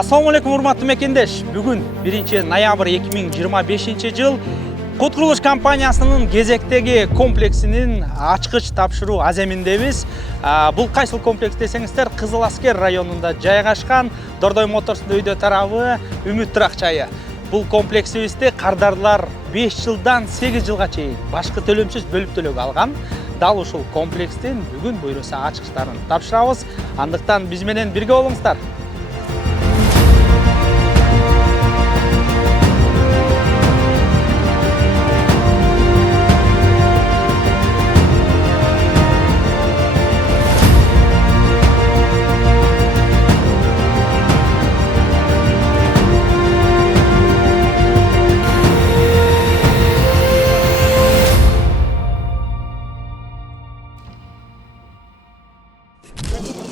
Assalamu alaikum урматтуу мекендеш. Бүгүн 1-ноябрь 2025-жыл Кут курулуш компаниясынын кезектеги комплексинин ачкыч тапшыруу аземиндебиз. Бул кайсыл комплекс десеңиздер, Кызыл Аскер районунда жайгашкан Дордой Моторстун өйдө тарабы Үмүт Турак-жайы. Бул комплексибизде кардарлар 5 жылдан 8 жылга чейин башкы төлөмсүз бөлүп төлөөгө алган. Дал ушул комплекстин бүгүн буйруса ачкычтарын тапшырабыз. Андыктан биз менен бирге болуңуздар.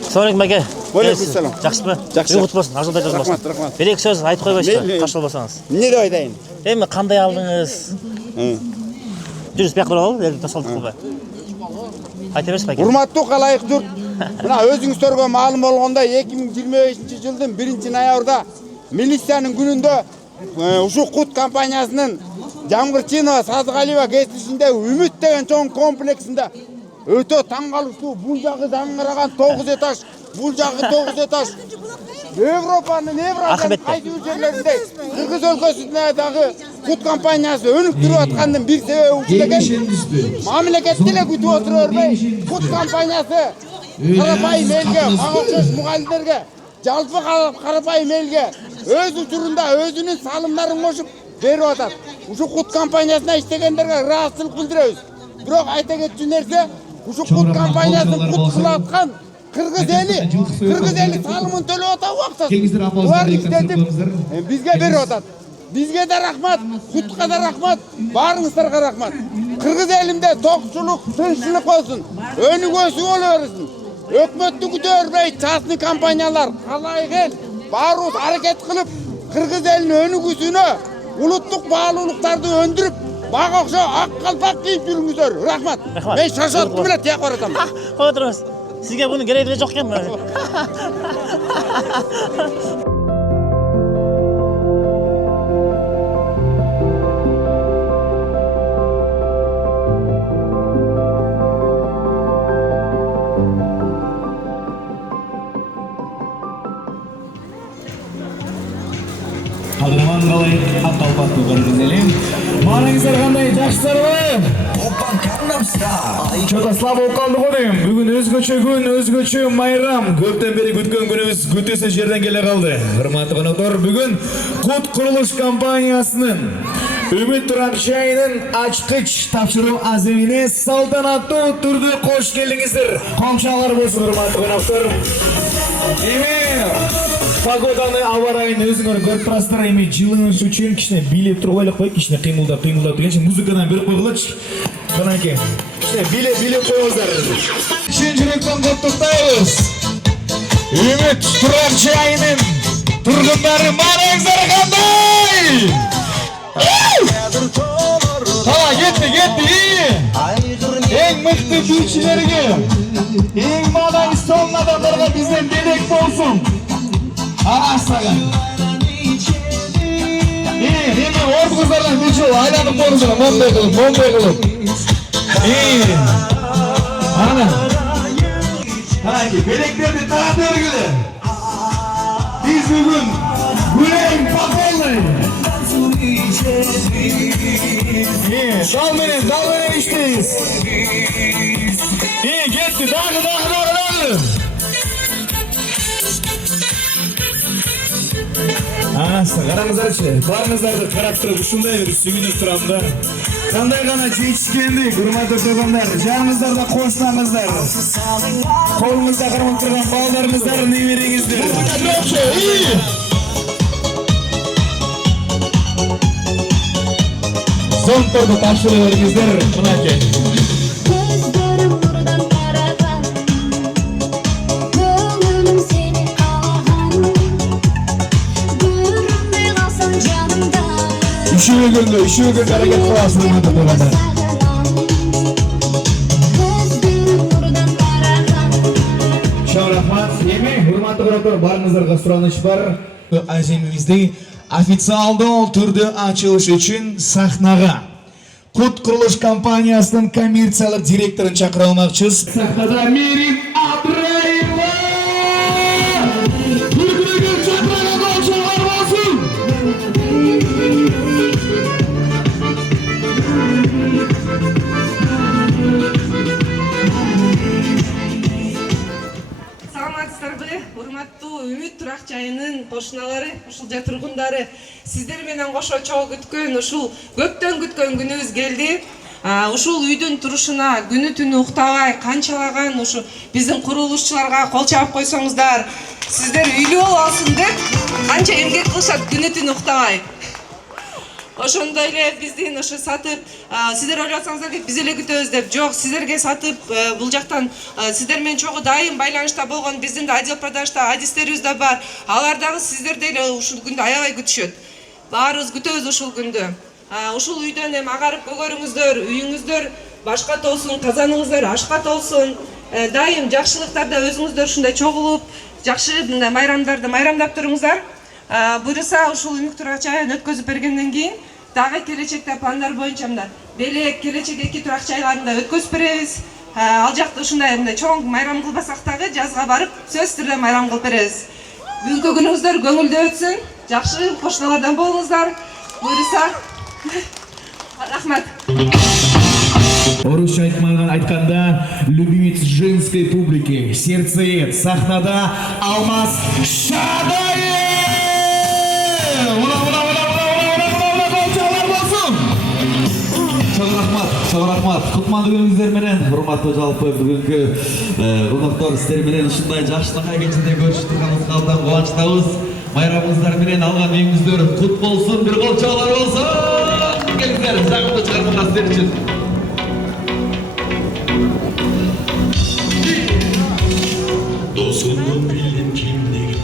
Assalamualaikum aka. Waalaikumsalam. Жақсымы? Жақсы. Құт болсын, ажалда жаз болсын. Рахмат. Бір екі сөз айтып қойбайсыздар, қашыл болсаңыз. Не деп айтайын? Эми қандай алдыңыз? Жүріс бияқ бір алып, елді тасалдық қылбай. Айта берсіз бәке. Урматтуу калайык журт. Мына өзүңүздөргө маалым болгондой 2025-жылдын 1-ноябрда милициянын күнүндө ушул Кут компаниясынын Жамгырчинова, Сазгалиева кесишинде Үмүт деген чоң комплексинде өтө таң калыштуу, бул жагы заңгыраган 9 этаж, бул жагы 9 этаж. Европанын Евразиянын кайсы бир жерлеринде Кыргыз өлкөсүндө дагы Кут компаниясы өнүктүрүп аткандын бир себеби ушул экен. Мамлекетти эле күтүп отура бербей, Кут компаниясы карапайым элге, мага окшош мугалимдерге, жалпы карапайым элге өз учурунда өзүнүн салымдарын кошуп берип атат. Ушул Кут компаниясына иштегендерге ыраазычылык билдиребиз. Бирок айта кетчү нерсе, ушул Кут компаниясын Кут кылып аткан Кыргыз эли салымын төлөп атабы акчасын. Булар иштетип бизге берип атат. Бизге да рахмат, Кутка да рахмат, баарыңыздарга рахмат. Кыргыз элинде токчулук, тынччылык болсун, өнүгүүсү боло берсин. Өкмөттү күтө бербей, частный компаниялар калайык эл баарыбыз аракет кылып, Кыргыз элинин өнүгүүсүнө улуттук баалуулуктарды өндүрүп, бага окшо ак калпак кийип жүрүңүздөр. Рахмат. Мен шашаттым эле тияк баратам. Кой отырыңыз. Сизге буну кереги эле жок экен. Кадырман қалай ақ-қалпақты көріңіз елем. Маңыңыздар қандай жақсыларбы? Чотаслап болып қалды ғой. Бүгін өзгөчө күн, өзгөчө майрам. Көптен бері күткен күніміз күтесі жерден келе қалды. Құрметті қонақтар, бүгін Кут курулуш компаниясының Үмүт Турак-жайынын ачкыч тапшыруу аземине салтанаттуу түрдө кош келдиңиздер. Камчалар болсун, құрметті қонақтар. Погоданы ауа райын өзіңөр көріп тұрасыздар, эми жылыңыз үчүн кичине бийлеп туруп ойлоп коюп, кичине кыймылдап дегенче музыкадан берип койгулачы. Канаке, кичине бийлеп коюңуздар. Чын жүрөктөн коттуктайбыз. Үмүт Турак-жайынын тургундары маңыңыздар кандай? Кетти. Эң мыкты күйчүлөргө, эң маңызды сонун адамдарга бизден делек болсун. Арасаға. Еме орды қыздардан бір жол айланып болыңызға, момбай қылып. Ана. Қарайки, белектерді тарап өргілі. Біз бүгін гүлейін пақолный. Дал менен іштейіз. Кетті, дағы. Қараңыздаршы, барыңыздарды қарап тұрып, ушундай бір сүйгүнүп турамда. Кандай гана жетишкенди, урматтуу көргөндөр, жаныңыздарда коштаңыздар. Колуңузда кармап турган балдарыңыздар, небериңиздер. Зонторду тапшырып бериңиздер, мынакей. Üşüğü hareket kılasın burada durmadan. Şahraman, yemeği hurmatlı bırakın. бар, барыңыздарга сураныч бар. Аземимиздин официалдуу түрдө ачылыш үчүн сахнага Кут курулуш компаниясынын коммерциялык директорун чакыра алмакчыбыз. Сахнада Мерим Абдраева. Түркүнүгө чакырган болчулар болсун. Саламатсыздарбы, урматтуу Үмүт турак жайынын кошуналары, ушул жер тургундары, сиздер менен кошо чогуу күткөн ушул көптөн күткөн күнүбүз келди. Ушул үйдүн турушуна күнү түнү уктабай канчалаган ушу биздин курулушчуларга кол чаап койсоңуздар, сиздер үйлүү болуп алсын деп канча эмгек кылышат күнү түнү уктабай. Ошондой эле биздин ошо сатып, сиздер ойлоп атсаңыздар деп биз эле күтөбүз деп. Жок, сиздерге сатып бул жактан сиздер менен чогуу дайым байланышта болгон биздин да отдел продажда адистерибиз да бар. Алар дагы сиздерди эле ушул күндү аябай күтүшөт. Баарыбыз күтөбүз ушул күндү. Ушул үйдөн эми агарып көгөрүңүздөр, үйүңүздөр башка толсун, казаныңыздар ашка толсун. Дайым жакшылыктарда өзүңүздөр ушундай чогулуп, жакшы мындай майрамдарды майрамдап туруңуздар. Буюрса ушул Үмүт турак жайын өткөзүп бергенден кийин дагы келечекте пландар боюнча мына белек келечек 2 турак жайларында өткөзүп беребиз. Ал жакта ушундай мындай чоң майрам кылбасак дагы жазга барып сөзсүз түрдө майрам кылып беребиз. Бүгүнкү күнүңүздөр көңүлдүү өтсүн, жакшы кошуналардан болуңуздар. Буюрса рахмат. Орусча айтканда, любимец женской публики, сердцеед, сахнада Алмаз Шадаев! Чоң рахмат. Кутмандуу күнүңүздөр менен, урматтуу жалпы бүгүнкү коноктор сиздер менен ушундай жакшылыкка кечинде көрүшүп турганыбызга абдан кубанычтабыз. Майрамыңыздар менен алган үйүңүздөр кут болсун, бир кол чоолор болсун. Келиңиздер, жагымдуу чыгармалар сиздер үчүн. Досумдун билдим кимдигин.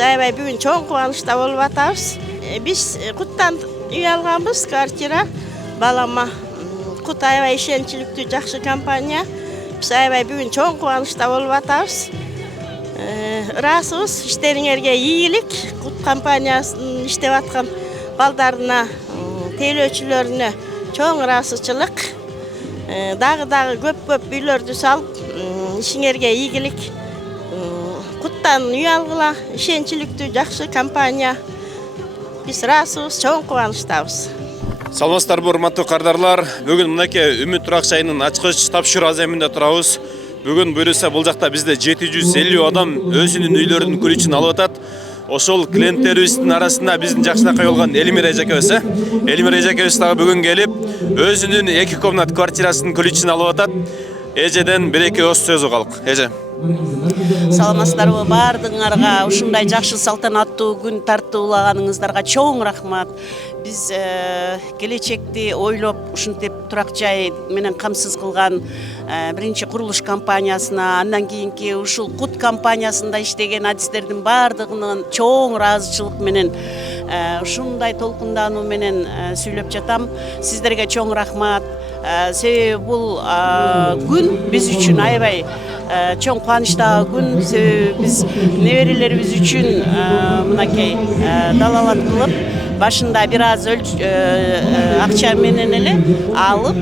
Аябай бүгүн чоң кубанычта болуп атабыз. Биз Куттан үй алганбыз, квартира. Балама Кут аябай ишенчиликтүү жакшы компания. Биз аябай бүгүн чоң кубанычта болуп атабыз. Ыраазыбыз, иштериңерге ийгилик. Кут компаниясынын иштеп аткан балдарына, тейлөөчүлөрүнө чоң ыраазычылык. Дагы көп үйлөрдү салып, ишиңерге ийгилик. Куттан үй алгыла, ишенчиликтүү жакшы компания. Биз ыраазыбыз, чоң кубанычтабыз. Саламатсыздарбы, урматтуу кардарлар. Бүгүн мынакей Үмүт турак жайынын ачкыч тапшыруу аземинде турабыз. Бүгүн буюрса бул жакта бизде 750 адам өзүнүн үйлөрүнүн күрүчүн алып атат. Ошол клиенттерибиздин арасында биздин жакшынакай болгон Элмира эжекебиз. Элмира эжекебиз дагы бүгүн келип, өзүнүн 2 комнат квартирасынын күрүчүн алып атат. Эжеден 1-2 өз сөз угалык. Эже. Саламатсыздарбы, баардыгыңарга ушундай жакшы салтанаттуу күн тартуулаганыңыздарга чоң рахмат. Биз келечекти ойлоп ушинтип турак жай менен камсыз кылган биринчи курулуш компаниясына, андан кийинки ушул Кут компаниясында иштеген адистердин баардыгынын чоң ыраазычылык менен ушундай толкундануу менен сүйлөп жатам. Сиздерге чоң рахмат. Себеби бул күн биз үчүн аябай чоң кубанычтагы күн. Себеби биз неберелерибиз үчүн мынакей далалат кылып, башында бир аз акча менен эле алып,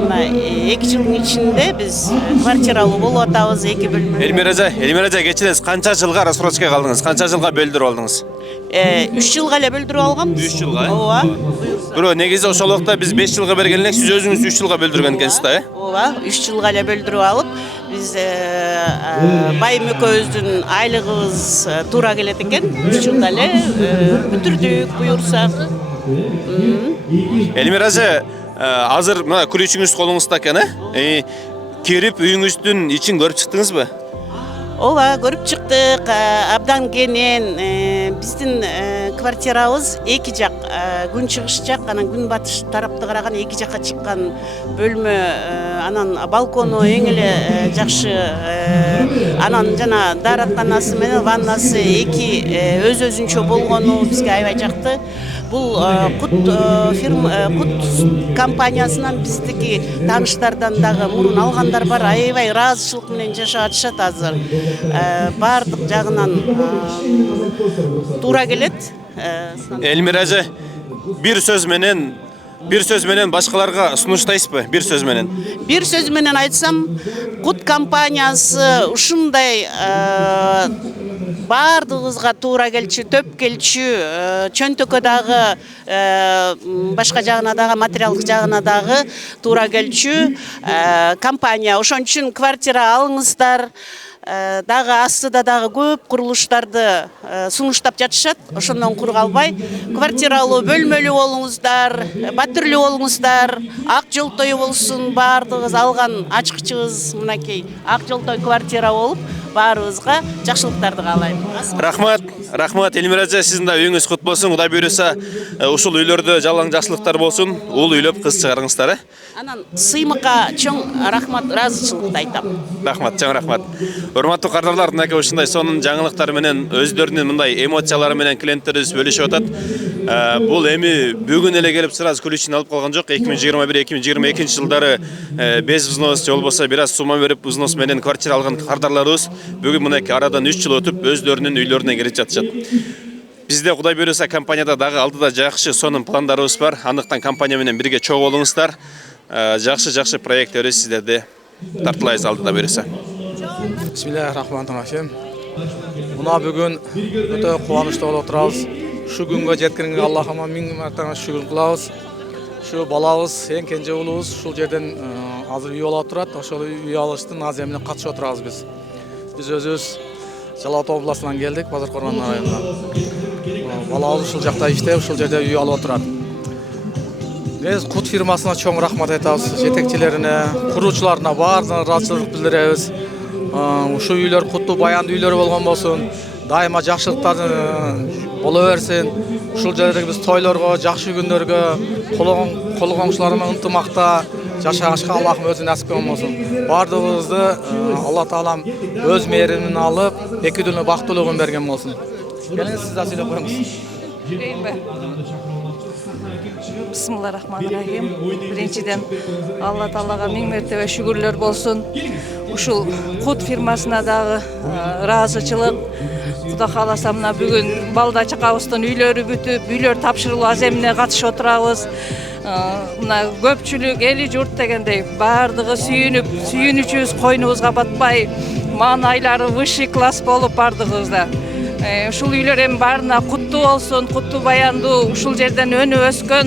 мына 2 жылдын ичинде биз квартиралуу болуп атабыз, 2 бөлмө. Элмира эже, кечиресиз, канча жылга рассрочка калдыңыз? Канча жылга бөлдүрүп алдыңыз? 3 жылга эле бөлдүрүп алганбыз. 3 жылга? Ооба. Бирок негизи ошол убакта биз 5 жылга берген элек, сиз өзүңүз 3 жылга бөлдүргөн экенсиз да, Ооба, 3 жылга эле бөлдүрүп алып, биз байым экөөбүздүн айлыгыбыз туура келет экен. 3 жылда эле бүтүрдүк буюрса. Элмира эже, азыр мына күрүчүңүз колуңузда экен, кирип үйүңүздүн ичин көрүп чыктыңызбы? Ооба, көрүп чыктык. Абдан кенен биздин квартирабыз эки жак, күн чыгыш жак, анан күн батыш тарапты караган эки жакка чыккан бөлмө, анан балкону эң эле жакшы. Анан жана дааратканасы менен ваннасы эки өз-өзүнчө болгону бизге аябай жакты. Бул Кут компаниясынан биздики тааныштардан дагы мурун алгандар бар, аябай ыраазычылык менен жашап атышат азыр. Бардык жагынан туура келет. Элмира эже, бир сөз менен башкаларга сунуштайсызбы? Бир сөз менен. Бир сөз менен айтсам, Кут компаниясы ушундай бардыгыбызга туура келчү, төп келчү, чөнтөккө дагы башка жагына дагы, материалдык жагына дагы туура келчү компания. Ошон үчүн квартира алыңыздар. Дагы астыда дагы көп курулуштарды сунуштап жатышат. Ошондон кур калбай, квартиралуу, бөлмөлүү болуңуздар, батирлүү болуңуздар, ак жолтой болсун, бардыгыбыз алган ачкычыбыз мынакей ак жолтой квартира болуп, баарыбызга жакшылыктарды каалайм. Рахмат Элмира эже, сиздин да үйүңүз кут болсун. Кудай буйруса, ушул үйлөрдө жалаң жакшылыктар болсун, уул үйлөп кыз чыгарыңыздар. Анан сыймыкка чоң рахмат, ыраазычылыкты айтам. Рахмат, чоң рахмат. Урматтуу кардарлар, мынакей ушундай сонун жаңылыктар менен өздөрүнүн мындай эмоциялары менен клиенттерибиз бөлүшүп атат. Бул эми бүгүн эле келип сразу күлүчүн алып калган жок. 2021-2022 жылдары без взнос же болбосо бир аз сумма берип взнос менен квартира алган кардарларыбыз бүгүн мынакей арадан 3 жыл өтүп өздөрүнүн үйлөрүнө келип жатышат. Бизде Кудай буйруса компанияда дагы алдыда жакшы сонун пландарыбыз бар. Андыктан компания менен бирге чогуу болуңуздар. Жакшы проекттерди сиздерди тартылайбыз алдыда буйруса. Бисмиллахиррахманиррахим. Мына бүгүн өтө кубанычтуу болуп отурабыз. Шу күнгө жеткенге Аллахыма миң мартаба шүгүр кылабыз. Шу балабыз эң кенже уулубуз ушул жерден азыр үй алып турат. Ошол үй алыштын аземине катышып отурабыз биз. Биз өзүбүз Жалал Абад областынан келдик, Базар Коргон районунан. Балабыз ушул жакта иштеп, ушул жерде үй алып турат. Биз Кут фирмасына чоң рахмат айтабыз, жетекчилерине, куруучуларына баарына ыраазычылык билдиребиз. Ушул үйлөр куттуу баяндуу үйлөр болгон болсун, дайыма жакшылыктар боло берсин. Ушул жерде биз тойлорго, жакшы күндөргө, колгоңчулар менен ынтымакта жашашка Аллахым өзү насип кылган болсун. Бардыгыбызды Алла Таалам өз мээримин алып, эки дүнү бактылыгын берген болсун. Келиңиз, сиз да сүйлөп коюңуз. Бисмиллахиррахманиррахим. Биринчиден Алла Таалага миң мертебе шүгүрлөр болсун. Ушул Кут фирмасына дагы ыраазычылык. Кудай кааласа мына бүгүн балда чакабыздын үйлөрү бүтүп, үйлөр тапшырылуу аземине катышып отурабыз. Мына көпчүлүк эли журт дегендей бардыгы сүйүнүчүбүз койнубузга батпай, маанайлары высший класс болуп бардыгыбызда. Ушул үйлөр эми баарына куттуу болсун, куттуу баяндуу, ушул жерден өнүп өскөн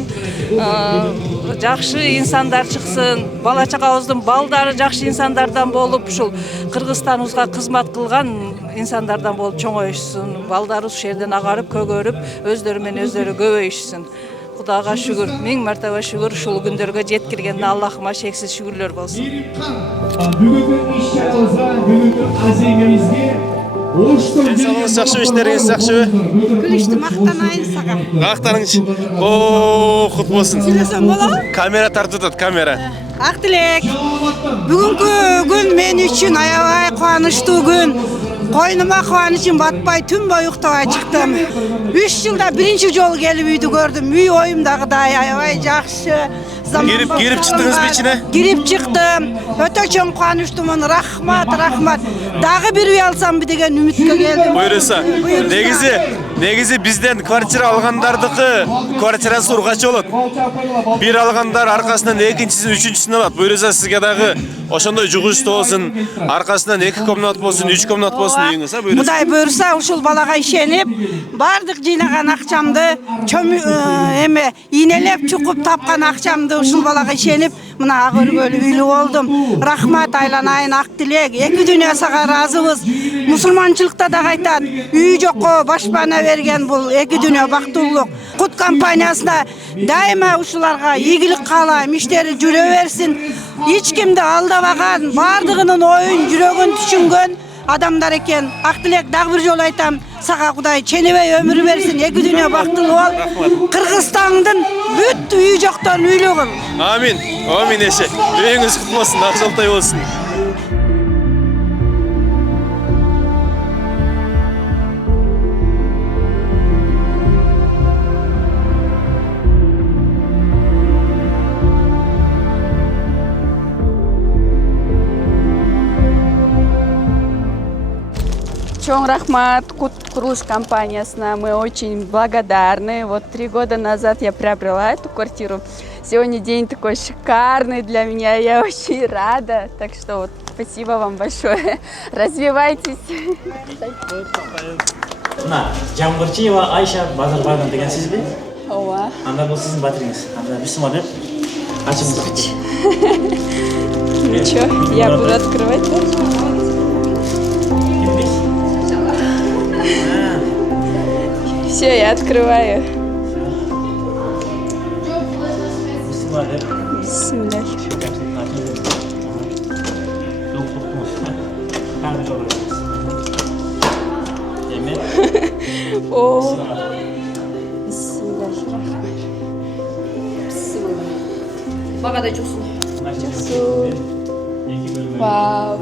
жакшы инсандар чыксын, бала чакабыздын балдары жакшы инсандардан болуп, ушул Кыргызстаныбызга кызмат кылган инсандардан болуп чоңоюшсун, балдарыбыз ушул жерден агарып, көгөрүп, өздөрү менен өздөрү көбөйүшсүн. Кудайга шүгүр, миң мартаба шүгүр, ушул күндөргө жеткиргенине Аллахыма шексиз шүгүрлөр болсун. Бүгүнкү иш-чарабызга, бүгүнкү аземибизге Сağolun, жақсы işleriniz, жақсы. Күлүштү мактанайын сага. Мақтаныңыз. О, құт болсын. Сүйлөсөм болобу? Камера тартып атат, камера. Ак тилек. Бүгүнкү күн мен үчүн аябай кубанычтуу күн. Койнума кубанычым батпай түн бою уктабай чыктым. 3 жылда биринчи жолу келип үйдү көрдүм. Үй оюмдагыдай аябай жакшы. Кирип чыктыңызбы ичине? Кирип чыктым. Өтө чоң кубанычтуумун. Рахмат. Дагы бир үй алсамбы деген үмүткө келдим. Буйруса. Негизи бизден квартира алгандардыкы квартирасы ургачы болот. Бир алгандар аркасынан экинчисин, үчүнчүсүн алат. Буйруса сизге дагы ошондой жугуштуу болсун, аркасынан 2 комнат болсун, 3 комнат болсун үйүңүз, буйруса. Кудай буйруса ушул балага ишенип, бардык жыйнаган акчамды, ийнелеп чукуп тапкан акчамды ушул балага ишенип, мына ак өргөлүү үйлүү болдум. Рахмат айланайын, ак тилек. Эки дүйнө сага ыраазыбыз. Мусулманчылыкта да айтат, үй жокко башпана берген бул эки дүйнө бактылуулук. Кут компаниясына дайыма ушуларга ийгилик каалайм, иштери жүрө берсин. Эч кимди алдабаган, бардыгынын оюн, жүрөгүн түшүнгөн адамдар экен. Ак тилек дагы бир жолу айтам. Сага Кудай ченебей өмүр берсин. Эки дүйнө бактылуу бол. Кыргызстандын бүт үй жокторун үйлүү кыл. Амин. Амин эше. Үйүңүз кутлуу болсун, ак жолтой болсун. Чоң рахмат Кут Курулуш компаниясына. Мы очень благодарны. Вот 3 года назад я приобрела эту квартиру. Сегодня день такой шикарный для меня. Я очень рада. Так что вот спасибо вам большое. Развивайтесь. Мына Жаңгырчиева Айша Базарбаева деген сиз бе? Ооба. Анда бул сиздин батириңиз. Анда бисмилла деп ачыңыз. Ничего, я буду открывать. Все, я открываю. Бисмилlah. О. Багада жуксун. Вау.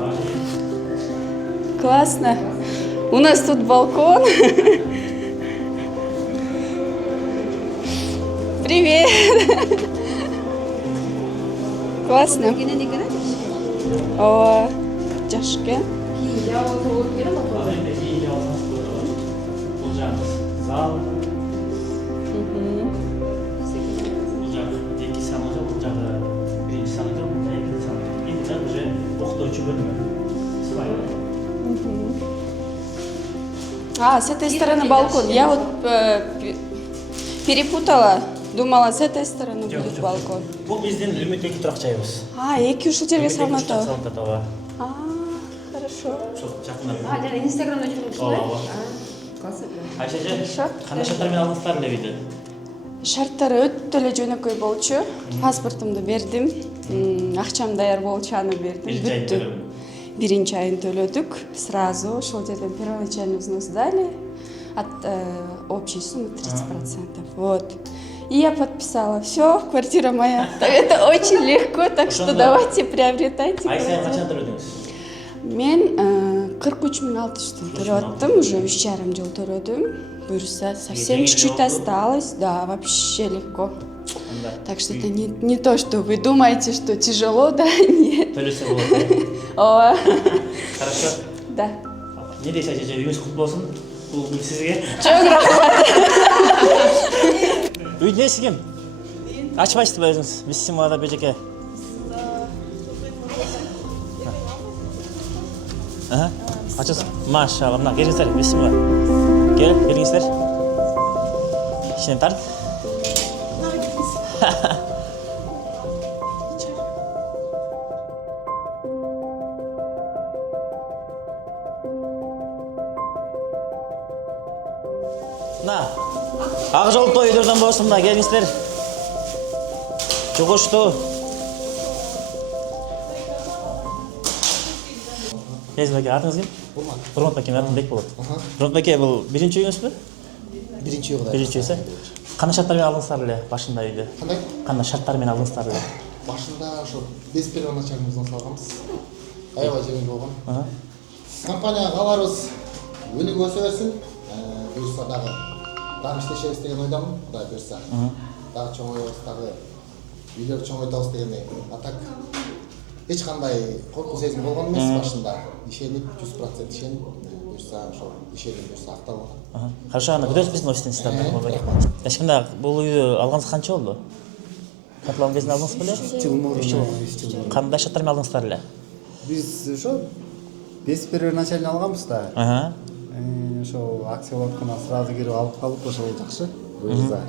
Классно. У нас тут балкон. Привет. Классно. О, жашка. Зал. Эки саныжа, бул жагы биринчи саныжа, бул жагы экинчи саныжа. Эки жак уже октоочу бөлмө. А, с этой стороны балкон. Я вот перепутала. Думала, с этой стороны будет балкон. Бул биздин Үмүт эки турак жайыбыз. А, эки ушул жерге салынат. Ооба. А, хорошо. А, жана Инстаграмда жүрүңүз. Ооба. Айшажа, кандай шарттар менен алдыңыздар эле үйдү? Шарттары өтө эле жөнөкөй болчу. Паспортумду бердим. Акчам даяр болчу, аны бердим. Биринчи айын төлөдүк. Сразу ошол жерден первоначальный взнос дали. От общей суммы 30%. Вот. И я подписала. Все, квартира моя. Это очень легко, так что давайте приобретайте. Айсен качан төлөдүңүз? Мен 43.600 төлөп аттым, уже 3,5 жыл төлөдүм. Буюрса, совсем чуть-чуть осталось. Да, вообще легко. Так что это не то, что вы думаете, что тяжело, да? Нет. Төлөсө болот. Ооба. Хорошо. Да. Не дейсиз, ажа, үйүңүз кутлуу болсун. Бул сизге. Чоң рахмат. Үйдүн эси ким? Ачпайсызбы өзүңүз? Бисмилла бежеке. Ачыңыз. Машалла, мына келиңиздер. Бисмилла. Келиңиздер. Ичинен тарт. Мына ак жолтой үйдөрдөн болсун, мына келиңиздер. Жугушту. Кезбеке, атыңыз ким? Урмат беке, атым Бек болот. Урмат беке, бул биринчи үйүңүзбү? Биринчи үйгө. Биринчи үйсө. Кандай шарттар менен алдыңыздар эле башында үйдү? Кандай? Кандай шарттар менен алдыңыздар эле? Башында ошо без первоначальный взнос алганбыз. Аябай жеңил болгон. Компанияга каларыбыз өнүгүп өсө берсин. Буюрса дагы иштешебиз деген ойдомун. Кудай буюрса. Дагы чоңойбуз, дагы үйлөр чоңойтабыз дегендей. А так эч кандай коркуу сезими болгон эмес башында. Ишенип 100% ишенип, буюрса ошо ишеним буюрса акталган. Хорошо, аны күтөбүз биздин офистен сиздерди. Эчкимде бул үйдү алганыңыз канча болду? Катлан кезинде алдыңыз беле? 3 жыл. Кандай шарттар менен алдыңыздар эле? Биз ошо без первоначально алганбыз да. Ошо акция болуп атканда сразу кирип алып калып, ошол жакшы. Буюрса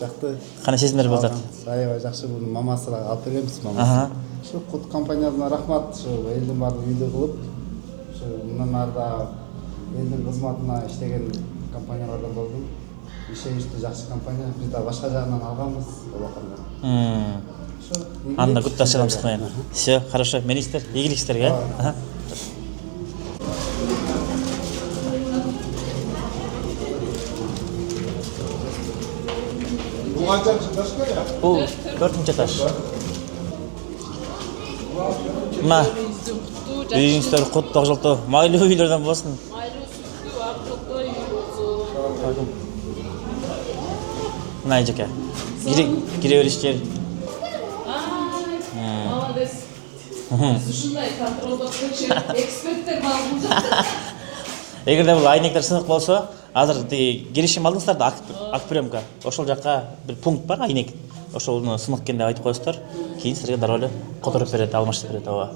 жакты. Кандай сезимдер болуп атат? Аябай жакшы, бул мамасына алып бергенбиз, мамасы. Ошо Кут компаниясына рахмат, ошо элдин баардыгы үйлүү кылып, ошо мындан арда элдин кызматына иштеген компаниялардан болдум. Ишеничтүү жакшы компания, биз да башка жагынан алганбыз болоконда. Анда күттө ашырамыз кылайын. Всё, хорошо. Министр, ийгилик сиздерге. Бұл 4-ші этаж. Мына үйіңіздер құтты жылты майлы үйлерден болсын. Мына жеке. Кире беришер. Эгерде бул айнектер сынык болсо, азыр келишим алдыңыздар да акт беремка. Ошол жакка бир пункт бар, айнек. Ошону сынык экенде айтып коесуздар. Кийин силерге дароо эле которуп берет, алмаштырып берет, ооба.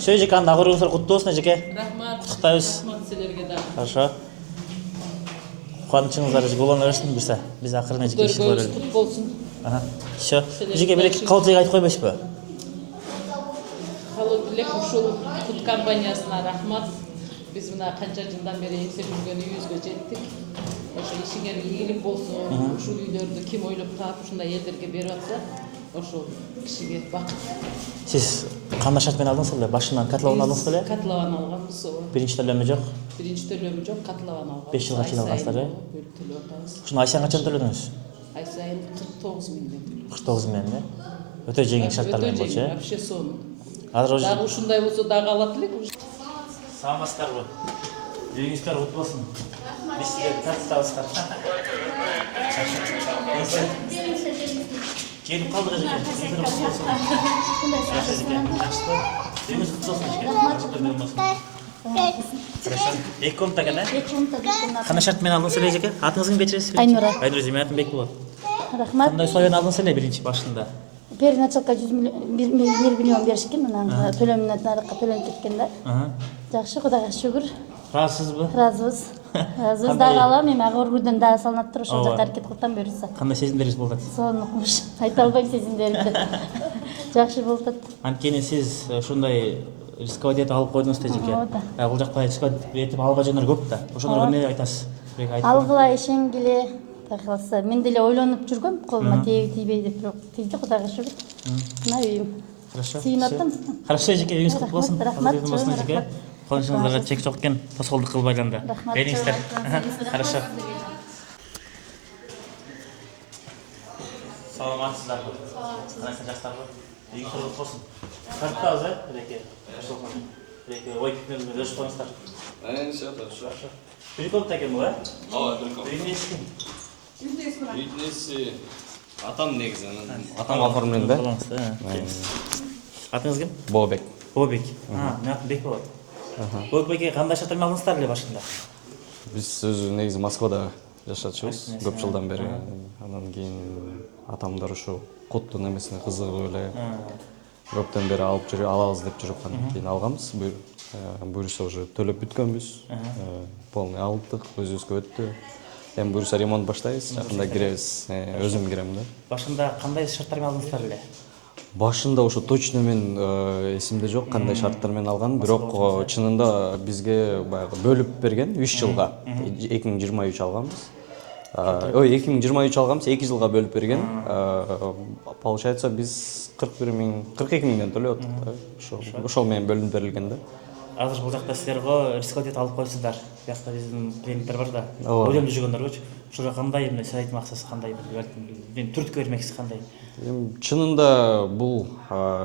Сөй жеке анда агырыңыздар куттуу болсун жеке. Рахмат. Куттуктайбыз. Рахмат силерге да. Хорошо. Кубанычыңыздар жеке улана берсин бирсе. Биз акырына жеке иши кыла берели. Болсун. Всё. Жеке бир эки калдык айтып койбойсузбу? Халык билек ушул кут компаниясына рахмат. Биз мына канча жылдан бери эңсеп жүргөн үйүбүзгө жеттик. Ошо ишиңер ийгилик болсун. Ушул үйлөрдү ким ойлоп таап ушундай элдерге берип атса, ошол кишиге бакыт. Сиз кандай шарт менен алдыңыз эле? Башынан котлован алдыңыз беле? Котлован алганбыз. Биринчи төлөмү жок. Биринчи төлөмү жок, котлован алганбыз. 5 жылга чейин алгансыздар, э? Төлөп атабыз. Ушуну ай сайын канча төлөдүңүз? Ай сайын 49 миңден. 49 миңден, э? Өтө жеңил шарттар менен болчу, э? Вообще сон. Азыр Дагы ушундай болсо дагы алат элек. Саламатсыздарбы? Үйүңүздөр кут болсун. Биз силерди тартабыздар. Келип калдык эже. Үйүңүздөр кут болсун. Үйүңүз кут болсун эже. Хорошо. Эки комната экен, э? Кандай шарт менен алдыңыз эле эже? Атыңызды кимге бересиз? Айнура. Айнура Зимятын бек болот. Рахмат. Кандай условияны алдыңыз эле биринчи башында? Переначалка 100 миллион беришкен, анан төлөмүнөн нарыкка төлөнүп кеткен да. Жакшы, Кудайга шүгүр. Ыраазысызбы? Ыраазыбыз. Ыраазыбыз дагы алам, эми ага өргүдөн дагы салынат туруп, ошол жакка аракет кылсам буюрса. Кандай сезимдериңиз болот? Сонукмуш. Айта албайм сезимдеримди. Жакшы болуп атат. Анткени сиз ушундай рисковать этип алып койдуңуз да жеке. Бул жакта рисковать этип албай жүргөндөр көп да. Ошондорго эмне айтасыз? Алгыла ишенгиле, калса мен деле ойлонуп жүргөм, колума тийбей деп, бирок тийди, Кудайга шүгүр. Мына үйүм. Хорошо. Сүйүнүп аттым. Хорошо жеке, үйүңүз кут болсун. Рахмат, жеке. Колуңуздарга чек жок экен, тоскоолдук кылбай анда. Бериңиздер. Хорошо. Саламатсыздарбы? Кандайсыздар, жакшысыздарбы? Үйүңүз кут болсун. Тартабыз, э? Жеке. Жеке, ой пикириңизди өшүп коюңуздар. Все хорошо. Бир комната экен бул, э? Ооба, бир комната. Үйдүн эси ким? Үйдүн эси атам негизи. Атам оформлен да? Атыңыз ким? Бообек. Бообек. Менин атым Бек болот. Бообекке кандай шарттар менен алдыңыздар эле башында? Биз өзү негизи Москвада жашачубуз көп жылдан бери. Анан кийин атамдар ушу куттун эмесине кызыгып эле көптөн бери алабыз деп жүрүп кийин алганбыз. Буюрса уже төлөп бүткөнбүз. Полный алдык, өзүбүзгө өттү. Эми буюрса ремонт баштайбыз, жакында киребиз. Өзүм кирем да. Башында кандай шарттар менен алдыңыздар эле? Башында ошо точно мен эсимде жок кандай шарттар менен алган, бирок чынында бизге баягы бөлүп берген 3 жылга. 2023 алганбыз. Ой, 2023 алганбыз, 2 жылга бөлүп берген. Получается биз 42 миңден төлөп аттык. Ошол менен бөлүнүп берилген да. Азыр бул жакта силерге рисковать этип алып коюпсуздар. Биякта биздин клиенттер бар да. Ойлонуп жүргөндөргөчү. Ошого кандай эмне сиз айтмак максатыңыз кандай? Мен түрткү бермексиз кандай? Чынында бул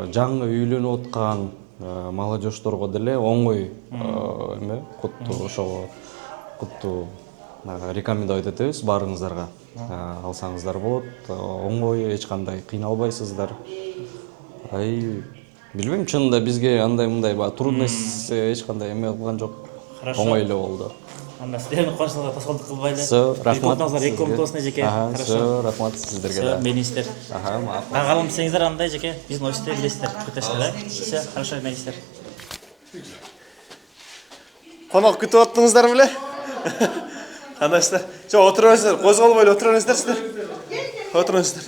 жаңы үйлөнүп аткан молодежьторго деле оңой эме, кутту ошого кутту рекомендовать этебиз баарыңыздарга. Алсаңыздар болот. Оңой, эч кандай кыйналбайсыздар. Билбейм, чынында бизге андай мындай трудность эч кандай эме кылган жок. Оңой эле болду. Анда силердин кошуңуздарга тоскоолдук кылбайлы. Рахмат. Эки комнатасына жеке. Хорошо. Рахмат сиздерге да. Мейилиңиздер. Калган десеңиздер андай жеке. Биздин офисте билесиздер, күтөсүздөр, э? Все, хорошо, мейилиңиздер. Конок күтүп аттыңыздар беле? Кандайсыздар? Жок, отура бериңиздер, козголбой эле отура бериңиздер сиздер. Отуруңуздар.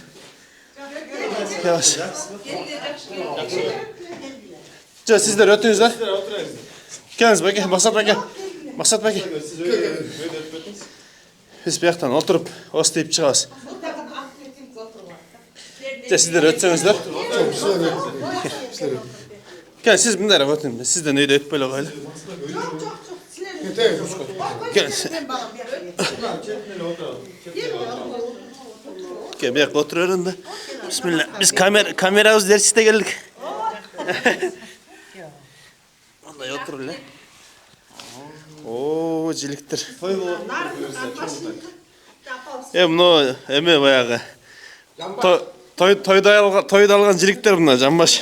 Жакшы. Жок, сиздер өтүңүздөр. Келиңиз беке, Максат беке. Максат беке. Биз бияктан отуруп, остип чыгабыз. Жок, сиздер өтсөңүздөр. Кел, сиз мындай өтүңүздөр. Сизден өйдө өтпөй эле коелу. Gel bir oturalım da. Bismillah. Biz kameramız dersiste geldik. Vallahi otur lan. Oo, jiliktir. Bunu eme bayağı. Toyda algan jiliktir bunlar Canbaş.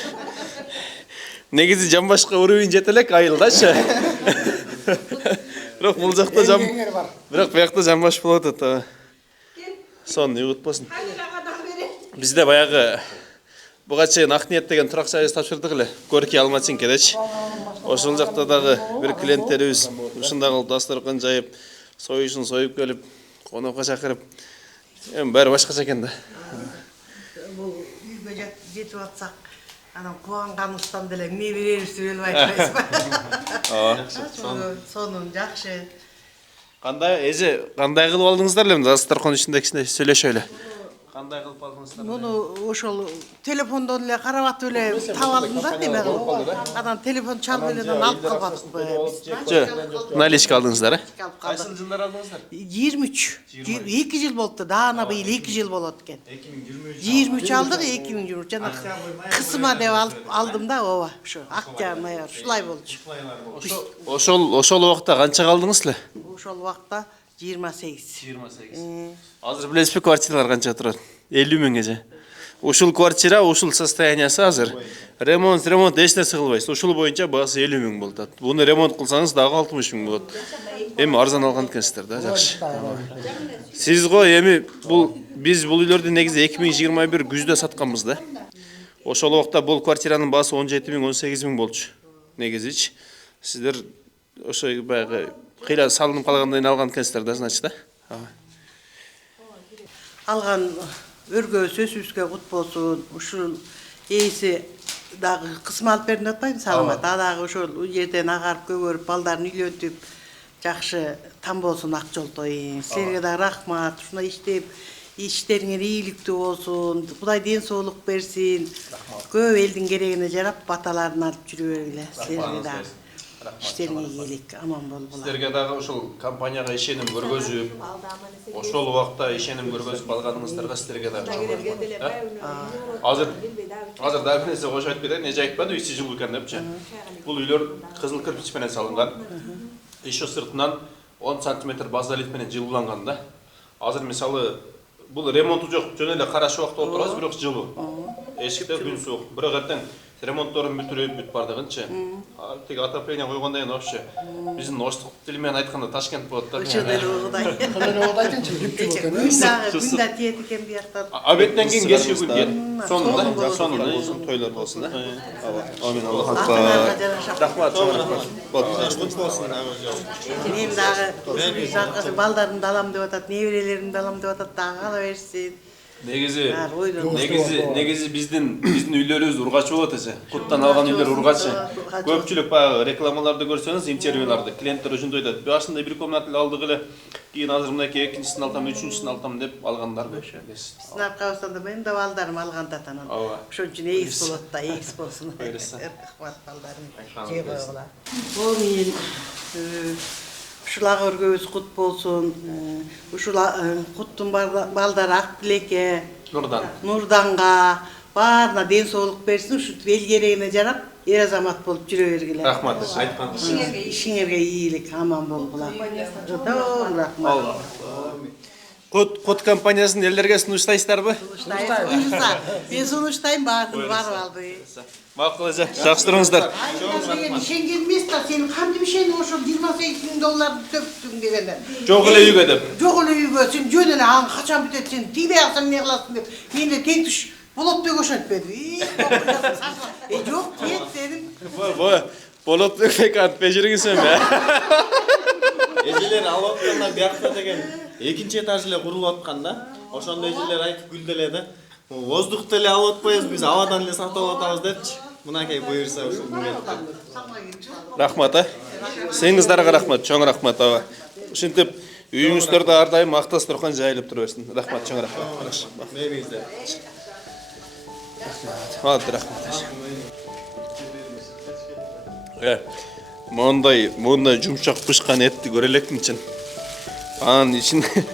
Negizi Canbaşqa uruğun jetelek ayıldı aşağı. Biroq бұл жақта Biroq bu жақта Canbaş болады та. Son ұмытпасын. Бізде баяғы бұға чейін Ақниет деген тұрақ жайы тапшырдық эле. Көрке Алматинкедечи. Ошол жақта дагы бир клиенттерибиз ушундай дастархан жайып, союшун союп келип, конокко чакырып, эми баары башкача экен да. Бул үйгө жетип атсак, анан кубанганыбыздан деле эмне берерибизди билбей атпайсызбы? Сонун жакшы. Кандай кылып алдыңыздар эле дастархан ичинде кичине сүйлөшөлү. Кандай кылып алдыңыздар? Муну ошол телефондон эле карап атып эле таап алдым да неме кылып. Анан телефон чалып эле алып калбадыкпы. Наличка алдыңыздар, э? Кайсы жылдар алдыңыздар? 23. 2 жыл болду. Даана быйыл 2 жыл болот экен. 23 алдык, 2023. Жана кысыма деп алдым да, ооба. Ошо октябрь, ноябрь ушулай болчу. Ошол убакта канча калдыңыз эле? Ошол убакта 28. Азыр билесизби квартиралар канча турат? 50 миңге. Ушул квартира, ушул состояниясы азыр. Ремонт эч нерсе кылбайсыз. Ушул боюнча баасы 50 миң болот. Буну ремонт кылсаңыз дагы 60 миң болот. Эми арзан алган экенсиздер да, жакшы. Сиз го эми биз бул үйлөрдү негизи 2021 күздө сатканбыз да. Ошол убакта бул квартиранын баасы 17 миң, 18 миң болчу. Негизичи. Сиздер ошо баягы кыйла салынып калгандан алган экенсиздер да, значит да. Алган өргө сөзүбүзгө кут болсун. Ушул ээси дагы кысым алып бердим деп атпайбы, саламат. Дагы ошол жерден агарып көгөрүп, балдарын үйлөнтүп, жакшы там болсун Акжолтой. Силерге да рахмат. Ушундай иштеп, иштериңер ийгиликтүү болсун. Кудай ден соолук берсин. Көп элдин керегине жарап, баталарын алып жүрө бергиле. Силерге да иштериңер ийгилик, аман болгула. Силерге дагы ошол компанияга ишеним көргөзүп, ошол убакта ишеним көргөзүп алганыңыздарга силерге дагы азыр дагы бир нерсе кошуп айтып кетейин. Эже айтпады, ичи жылуу экен депчи. Бул үйлөр кызыл кирпич менен салынган. Иши сыртынан 10 сантиметр базалит менен жылууланган да. Азыр мисалы бул ремонту жок, жөн эле караш убакта отурабыз, бирок жылуу. Эшикте күн суук. Бирок эртең ремонтторун бүтүрүп бүт бардыгынчы. Тиги отопление койгондон кийин вообще биздин оштук тили менен айтканда Ташкент болот да. Ошо деле угудай. Күндө тиет экен бияктан. Абеттен кийин кечки күн тиет. Сонун тойлор болсун да. Амин, Аллах акбар. Рахмат, рахмат. Мен дагы балдарымды алам деп атат, неберелеримди алам деп атат, дагы ала берсин. Негизи биздин үйлөрүбүз ургачы болот эже. Куттан алган үйлөр ургачы. Көпчүлүк баягы рекламаларды көрсөңүз, интервьюларды клиенттер ошондой айтат. Башында бир комнаталы алдык эле, кийин азыр мынакей экинчисин алтам, үчүнчүсүн алтам деп алгандар көп. Сиздин аркабыздан менин да балдарым алган да анан. Ошон үчүн эгиз болот да, эгиз болсун. Рахмат балдарым. Жей койгула. Ушул өргөбүз кут болсун. Ушул куттун балдары Актилекке, Нурданга баарына ден соолук берсин. Ушу эл керегине жарап, эр азамат болуп жүрө бергиле. Рахмат, айткан. Ишиңерге ийгилик, аман болгула. Рахмат. Код компаниясын элдерге сунуштайсыздарбы? Мен сунуштайм, барып алды. Макул эже, жакшы туруңуздар. Ишенген эмес да, сен кантип ишенип ошол $28,000 төптүң дегенде. Жок эле үйгө деп. Жок эле үйгө, сен жөн эле аны качан бүтөт, сен тийбей алсаң эмне кыласың деп. Мен эле тең туш болот деп ошентпеди. Жок, тиет дедим. Болот деп айтпай жүрүңүзбү? Эжелер алып атканда биякта деген экинчи этаж эле курулуп аткан да. Ошондой эжелер айтып күлдүле да. Воздухты эле алып атпайбыз, биз абадан эле сатып атабыз депчи. Мынакей буйрса ушул күнгө. Рахмат, сеңиздарга рахмат, чоң рахмат аба. Ушинтип үйүңүздөрдө ар дайым ак дасторкон жайылып тура берсин. Рахмат, чоң рахмат. Меймиңиздер. Рахмат. Мондай жумшак пышкан этти көрө элекминчи. Анын ичинде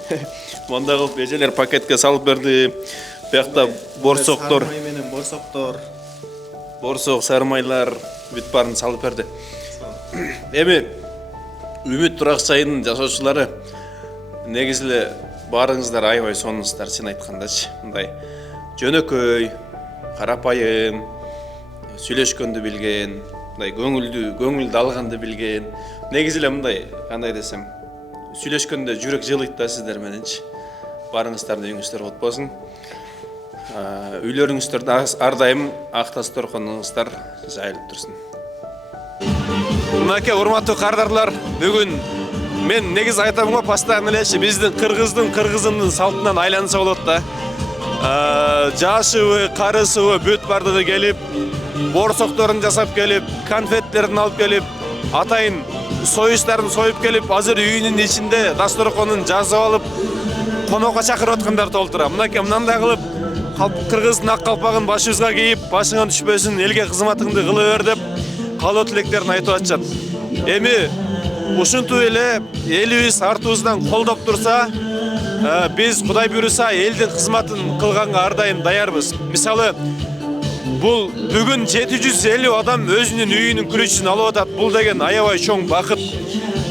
мондай кылып эжелер пакетке салып берди. Биякта борсоктор менен борсок, сармайлар бүт баарын салып берди. Эми Үмүт турак чайынын жашоочулары негизи эле баарыңыздар аябай сонуңуздар, чын айткандачы. Мындай жөнөкөй, карапайым, сүйлөшкөндү билген, мындай көңүлдү алганды билген. Негизи эле мындай, кандай десем, сүйлөшкөндө жүрөк жылыйт да сиздер мененчи. Баарыңыздардын үйүңүздөр кут болсун. Үйлөрүңүздөрдө ар дайым ак тас торконуңуздар жайылып турсун. Мынакей урматтуу кардарлар, бүгүн мен негиз айтам го постоянно элечи биздин кыргыздын салтынан айланса болот да. Жашыбы, карысыбы бүт бардыгы келип, борсокторун жасап келип, конфеттерин алып келип, атайын союштарын союп келип, азыр үйүнүн ичинде дасторконун жазып алып, конокко чакырып аткандар толтура. Мынакей мындай кылып кыргыздын ак калпагын башыбызга кийип, башыңан түшпөсүн, элге кызматыңды кыла бер деп каалоо тилектерин айтып атышат. Эми ушунтип эле элибиз артыбыздан колдоп турса, биз Кудай буйруса элдин кызматын кылганга ар дайым даярбыз. Мисалы, бул бүгүн 750 адам өзүнүн үйүнүн күрүчүн алып атат. Бул деген аябай чоң бакыт.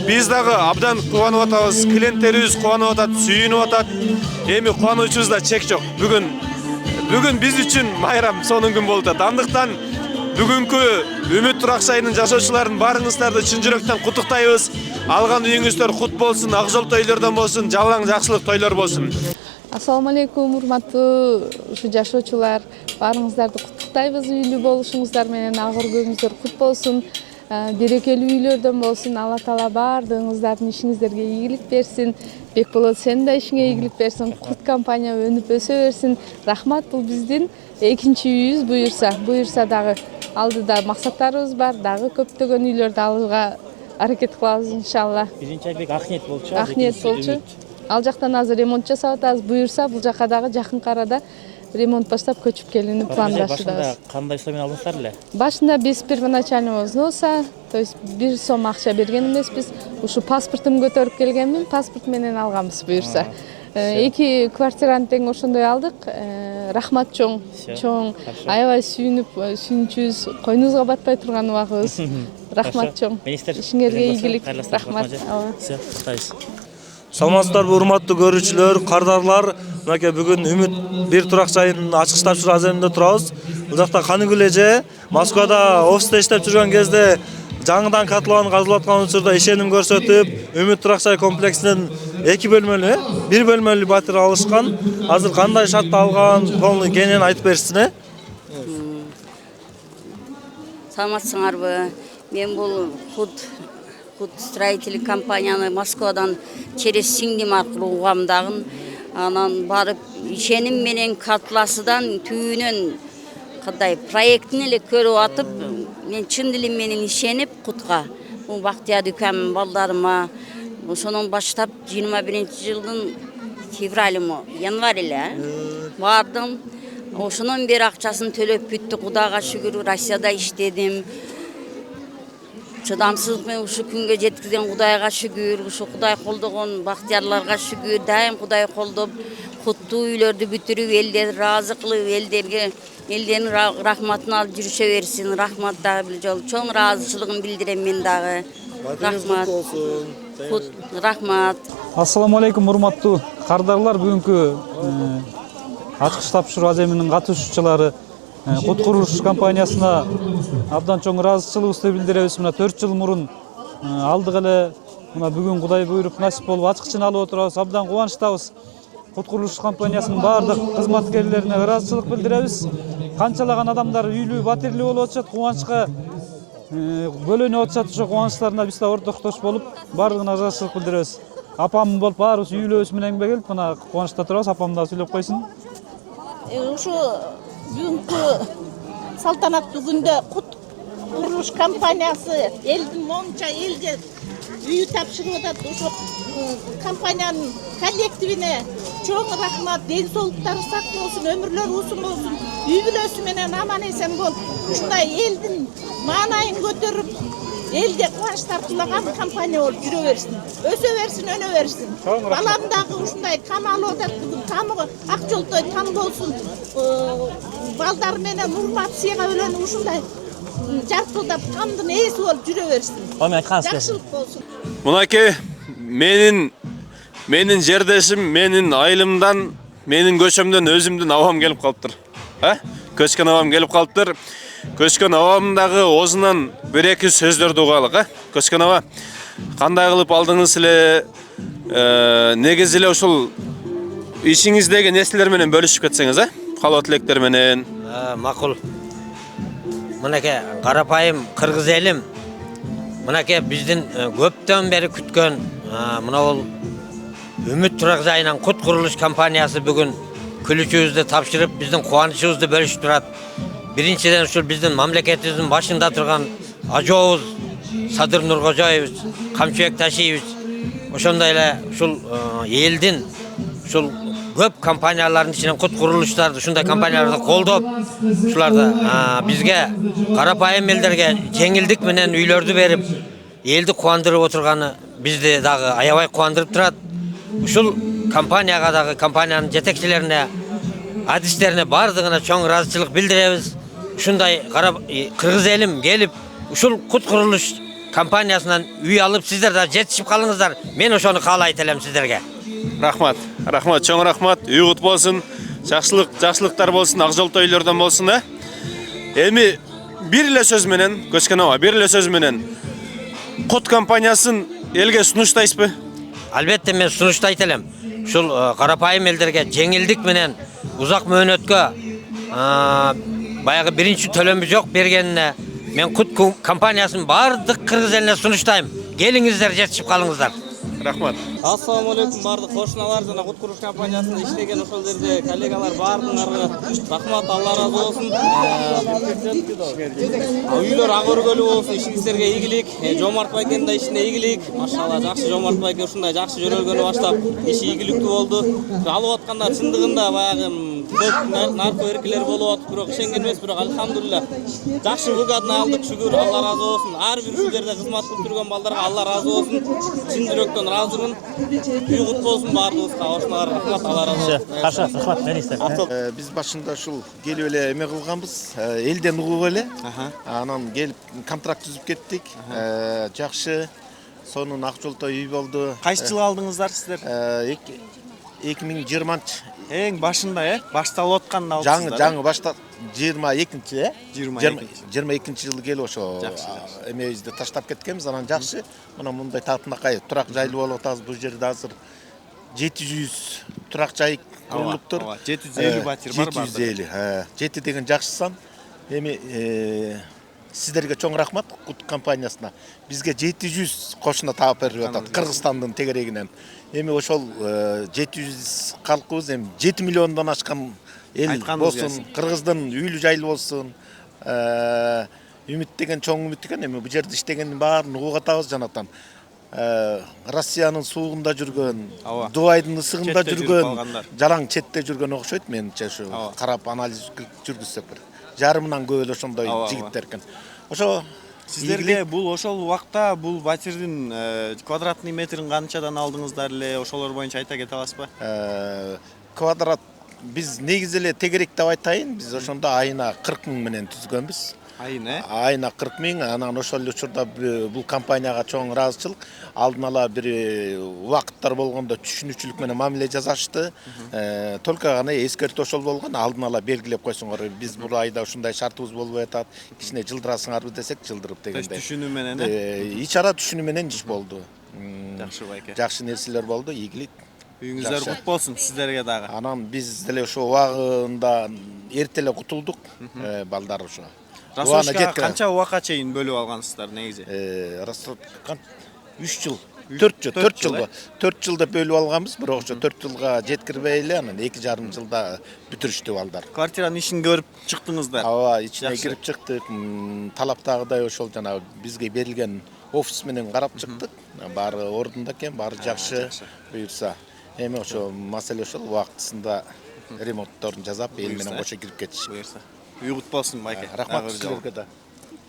Биз дагы абдан кубанып атабыз, клиенттерибиз кубанып атат, сүйүнүп атат. Эми кубанычыбызда чек жок. Бүгүн биз үчүн майрам, сонун күн болуп атат. Андыктан бүгүнкү Үмүт турак чайынын жашоочуларын баарыңыздарды чын жүрөктөн куттуктайбыз. Алган үйүңүздөр кут болсун, ак жол тойлордон болсун, жалаң жакшылык тойлор болсун. Ассаламу алейкум, урматтуу жашоочулар. Баарыңыздарды куттуктайбыз. Үйлүү болушуңуздар менен агыр күнүңүздөр кут болсун. Берекелүү үйлөрдөн болсун. Алла таала баардыгыңыздардын ишиңиздерге ийгилик берсин. Бекболот, сенин да ишиңе ийгилик берсин. Кут компания өнүп өсө берсин. Рахмат, бул биздин экинчи үйүбүз буюрса дагы алдыда максаттарыбыз бар, дагы көптөгөн үйлөрдү алууга аракет кылабыз иншалла. Биринчи айбек ак ниет болчу. Ак ниет болчу. Ал жактан азыр ремонт жасап атабыз. Буюрса бул жака дагы жакын арада ремонт баштап көчүп келүүнү пландашыбыз. Кандай условия алдыңыздар эле? Башында без первоначального взноса, то есть 1 сом акча берген эмеспиз. Ушу паспортумду көтөрүп келгенмин, паспорт менен алганбыз буюрса. 2 квартираны тең ошондой алдык. Рахмат чоң, аябай сүйүнүчүбүз, койнубузга батпай турган убагыбыз. Рахмат чоң. Ишиңерге ийгилик. Рахмат. Саламатсыздарбы, урматтуу көрүүчүлөр, кардарлар. Мынакей бүгүн Үмүт бир турак чайынын ачкыч тапшыруу аземинде турабыз. Бул жакта Каныгүл эже Москвада офиста иштеп жүргөн кезде жаңыдан котлован казылып аткан учурда ишеним көрсөтүп, Үмүт турак чай комплексинин 2 бөлмөлүү, 1 бөлмөлүү батир алышкан. Азыр кандай шартта алган, полный кенен айтып берсине. Саламатсыңарбы? Мен бул Худ строительный компанияны Москвадан через сиңдим аркылуу угам дагы. Анан барып ишеним менен катласыдан түйүнөн кандай проектин эле көрүп атып, мен чын дилим менен ишенип Кутка, бул Бактыя дүкән балдарыма ошонун баштап 21-жылдын январь эле бардым. Ошонун бери акчасын төлөп бүттү, Кудайга шүгүр. Россияда иштедим. Чыдамсыздык менен ушу күнгө жеткизген Кудайга шүгүр, ушу Кудай колдогон бактыярларга шүгүр. Дайым Кудай колдоп, куттуу үйлөрдү бүтүрүп, элдерди ыраазы кылып, элдердин рахматын алып жүрүшө берсин. Рахмат дагы бир жолу чоң ыраазычылыгын билдирем мен дагы. Рахмат. Рахмат. Ассаламу алейкум, урматтуу кардарлар. Бүгүнкү ачкыч тапшыруу аземинин катышуучулары Кут курулуш компаниясына абдан чоң ыраазычылыгыбызды билдиребиз. Мына 4 жыл мурун алдык эле, мына бүгүн Кудай буйруп насип болуп ачкычын алып отурабыз. Абдан кубанычтабыз. Кут курулуш компаниясынын баардык кызматкерлерине ыраазычылык билдиребиз. Канчалаган адамдар үйлүү, батирлүү болуп атышат, кубанычка бөлөнүп атышат. Ошо кубанычтарына биз да ортоктош болуп, баардыгына ыраазычылык билдиребиз. Апам болуп баарыбыз үйлөөбүз менен келип, мына кубанычта турабыз. Апам да сүйлөп койсун. Ушу бүгүнкү салтанаттуу күндө Кут курулуш компаниясы элдин моңча элге үй тапшырып атат. Ошо компаниянын коллективине чоң рахмат. Ден соолуктары сак болсун, өмүрлөрү узун болсун, үй бүлөсү менен аман эсен болуп, ушундай элдин маанайын көтөрүп, элге кубанч тартуулаган компания болуп жүрө берсин, өсө берсин, өнө берсин. Балам дагы ушундай там алып атат, тамы ак жолтой там болсун. Балдар менен урмат сыйга белен ушундай жартылдап тамдын ээси болуп жүрө берсин. Жакшылык болсун. Мынакей менин жердешим, менин айылымдан, менин көчөмдөн өзүмдүн абам келип калыптыр. Көчкөн абам келип калыптыр. Көчкөн абамдагы оозунан бир-эки сөздөрдү угайлык, Көчкөн аба, кандай кылып алдыңыз эле? Негизи эле ушул ишиңиздеги нерселер менен бөлүшүп кетсеңиз, калоо тилектер менен. Макул. Мынакей карапайым кыргыз элим, мынакей биздин көптөн бери күткөн мына бул Үмүт турак жайынан кут курулуш компаниясы бүгүн күлүчүбүздү тапшырып, биздин кубанычыбызды бөлүшүп турат. Биринчиден ушул биздин мамлекетибиздин башында турган ажообуз Садыр Нуркожоевич, Камчыбек Ташиевич, ошондой эле ушул элдин ушул көп компаниялардын ичинен кут курулуштарды, ушундай компанияларды колдоп, ушуларды бизге карапайым элдерге жеңилдик менен үйлөрдү берип, элди кубандырып отурганы бизди дагы аябай кубандырып турат. Ушул компанияга дагы, компаниянын жетекчилерине, адистерине бардыгына чоң ыраазычылык билдиребиз. Ушундай кыргыз элим келип, ушул кут курулуш компаниясынан үй алып, сиздер да жетишип калыңыздар. Мен ошону каалайт элем сиздерге. Рахмат, чоң рахмат. Үй кут болсун, жакшылыктар болсун, ак жолтой үйлөрдөн болсун. Эми бир эле сөз менен, Көчкөн аба, бир эле сөз менен кут компаниясын элге сунуштайсызбы? Албетте мен сунуштайт элем. Ушул карапайым элдерге жеңилдик менен узак мөөнөткө баягы биринчи төлөмү жок бергенине мен кут компаниясын бардык кыргыз элине сунуштайм. Келиңиздер, жетишип калыңыздар. Рахмат. Ассаламу алейкум бардык кошуналар жана кут куруш компаниясында иштеген ошол жерде коллегалар бардыңарга рахмат, Алла ыраазы болсун. Үйлөр ак өргөлүү болсун, ишиңиздерге ийгилик. Жомарт байкенин да ишине ийгилик. Машалла, жакшы Жомарт байке ушундай жакшы жөрөлгөнү баштап, иши ийгиликтүү болду. Алып атканда чындыгында баягы көп наркы эркелер болуп атып, бирок ишенген эмес, бирок алхамдулилlah. Жакшы выгодно алдык, шүгүр, Алла ыраазы болсун. Ар бир ушул жерде кызмат кылып жүргөн балдарга Алла ыраазы болсун. Чын жүрөктөн разымын. Үй кут болсун бардыгыбызга, ошоналар рахмат, Алла ыраазы болсун. Каршы, рахмат, министр. Биз башында ушул келип эле эме кылганбыз, элден угуп эле. Анан келип контракт түзүп кеттик. Жакшы. Сонун ак жолтой үй болду. Кайсы жылы алдыңыздар сиздер? 2020 эң башында, башталып атканда алдыңыздар. Жаңы башта 22-чи, 22-чи жылы келип ошо эмебизди таштап кеткенбиз. Анан жакшы. Мына мындай татынакай турак жайлуу болуп атабыз. Бул жерде азыр 700 турак жай курулуптур. 750 батир бар. 750. 7 деген жакшы сан. Эми сиздерге чоң рахмат кут компаниясына. Бизге 700 кошуна таап берип атат Кыргызстандын тегерегинен. Эми ошол 700 калкыбыз эми 7 миллиондон ашкан эл болсун, Кыргыздын үйлүү жайлуу болсун. Үмүт деген чоң үмүт экен. Эми бул жерде иштегендин баарын угуп атабыз жанатан. Россиянын суугунда жүргөн, Дубайдын ысыгында жүргөн, жалаң четте жүргөн окшойт менимче ушу карап анализ жүргүзсөк бир. Жарымынан көп эле ошондой жигиттер экен. Ошо сиздерге бул ошол убакта бул батирдин квадратный метрин канчадан алдыңыздар эле, ошолор боюнча айта кете аласызбы? Квадрат биз негизи эле тегерек деп айтайын, биз ошондо айына 40 000 менен түзгөнбүз. Айына 40 000, анан ошол эле учурда бул компанияга чоң ыраазычылык. Алдын ала бир убакыттар болгондо түшүнүүчүлүк менен мамиле жасашты. Только гана эскертүү ошол болгон, алдын ала белгилеп койсоңор, биз бул айда ушундай шартыбыз болбой атат, кичине жылдырасыңарбы десек, жылдырып дегендей. Түшүнүү менен ич ара түшүнүү менен иш болду. Жакшы байке. Жакшы нерселер болду, ийгилик. Үйүңүздөр кут болсун сиздерге дагы. Анан биз деле ошо убагында эрте эле кутулдук, балдар ошо. Рассрочка канча убакка чейин бөлүп алгансыздар негизи? Рассрочка 3 жыл, 4 жылда бөлүп алганбыз, бирок ошо 4 жылга жеткирбей эле, анан 2,5 жылда бүтүрүштү балдар. Квартиранын ишин көрүп чыктыңыздар. Ооба, ичине кирип чыктык. Талаптагыдай ошол жана бизге берилген офис менен карап чыктык. Баары ордунда экен, баары жакшы буйрса. Эми ошо маселе ошол убактысында ремонтторун жасап, эл менен кошо кирип кетиш. Үй кут болсун байке. Рахмат сиздерге да.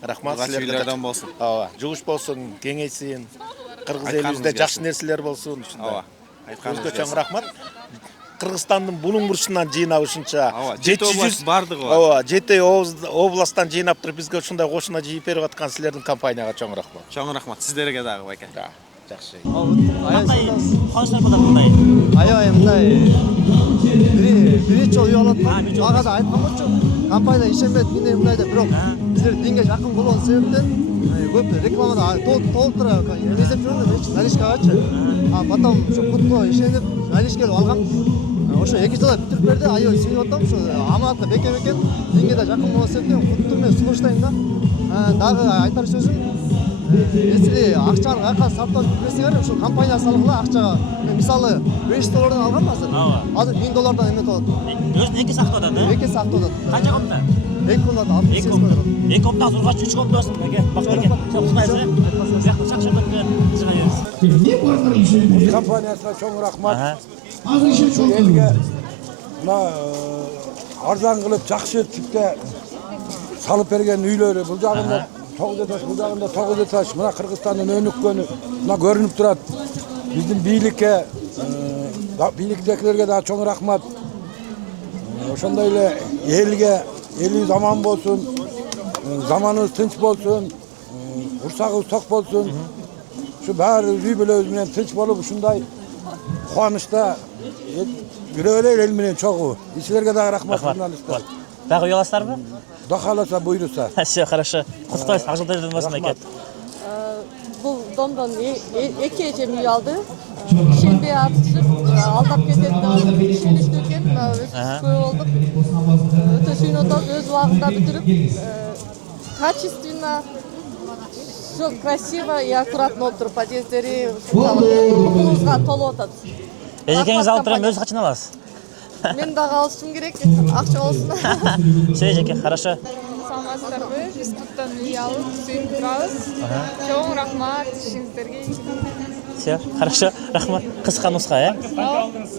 Рахмат Жугуш силерге. үйлерден болсын. Ооба, жугуш болсын, кеңейсин. Кыргыз Айтканыңыз элибизде жакшы келсин. нерселер болсун. Ооба. Айтканыңыз Өзгө чоң келсин. рахмат. Кыргызстандын булуң бурчунан жыйнап ушунча Ооба, 7 область бардыгы бар. Ооба, 7 областтан жыйнап туруп бизге ушундай кошуна жыйып берип аткан силердин компанияга чоң рахмат. Чоң рахмат сиздерге дагы байке. Жакшы. Кандай кылдар мындай? Аябай мындай биринчи жолу үй алып аткам. Ага да айткан болчу. Компания ишенбейт мындай мындай деп, бирок силер динге жакын болгон себептен көп рекламада толтура эзеп жүргөндө наличкагачы. А потом ушу кутко ишенип наличкелип алгам. Ошо 2 жылда бүтүрүп берди. Аябай сүйүнүп атам. Ушу аманатка бекем экен. Динге да жакын болгон себептен кутту менен сулуштайм да. Дагы айтар сөзүм если акчаны кайка саптап берсеңер, ушул компания салгыла акчага. Мен мисалы $5 алгам азыр. Азыр $1000 эме болот. Өзүн эки сактап атат, э? Эки сактап атат. Канча комната? 2 комната, 68 квадрат. 2 комната сургач 3 комната болсун. Эке, бактырке. Саксайсыз, э? Жакшы жакшыртып чыга бериз. Компаниясына чоң рахмат. Ушул элге мына арзан кылып жакшы типте салып берген үйлөрү бул жагында 9 этаж, бул жагында 9 этаж. Мына Кыргызстандын өнүккөнү мына көрүнүп турат. Биздин бийликтегилерге да чоң рахмат. Ошондой эле элге элибиз аман болсун, заманыбыз тынч болсун, урсагыбыз ток болсун. Ушу баары үй бүлөбүз менен тынч болуп ушундай кубанычта жүрө эле эл менен чогуу. Силерге дагы рахмат журналисттер. Дагы үй аласыздарбы? Кудай кааласа буйруса. Все, хорошо. Куттуктайбыз. Ак жылдарыңыз болсун эке. Бұл домдон эки эжем үй алды. Ишенбей атышып, алдап кетет деп ишеничти экен. Көп болдук. Өтө сүйүнүп атабыз, өз убагында бүтүрүп, качественно, все красиво и аккуратно болуп туруп, подъездери кулубузга толуп атат. Эжекеңиз алып берем, өз качан аласыз? Мен дагы алышым керек, акча болсун. Все, эжеке, хорошо. Саламатсыздарбы? Биз туттан үй алып, сүйүнүп турабыз. Чоң рахмат ишиңиздерге. Все, хорошо, рахмат. Кыска нуска, э?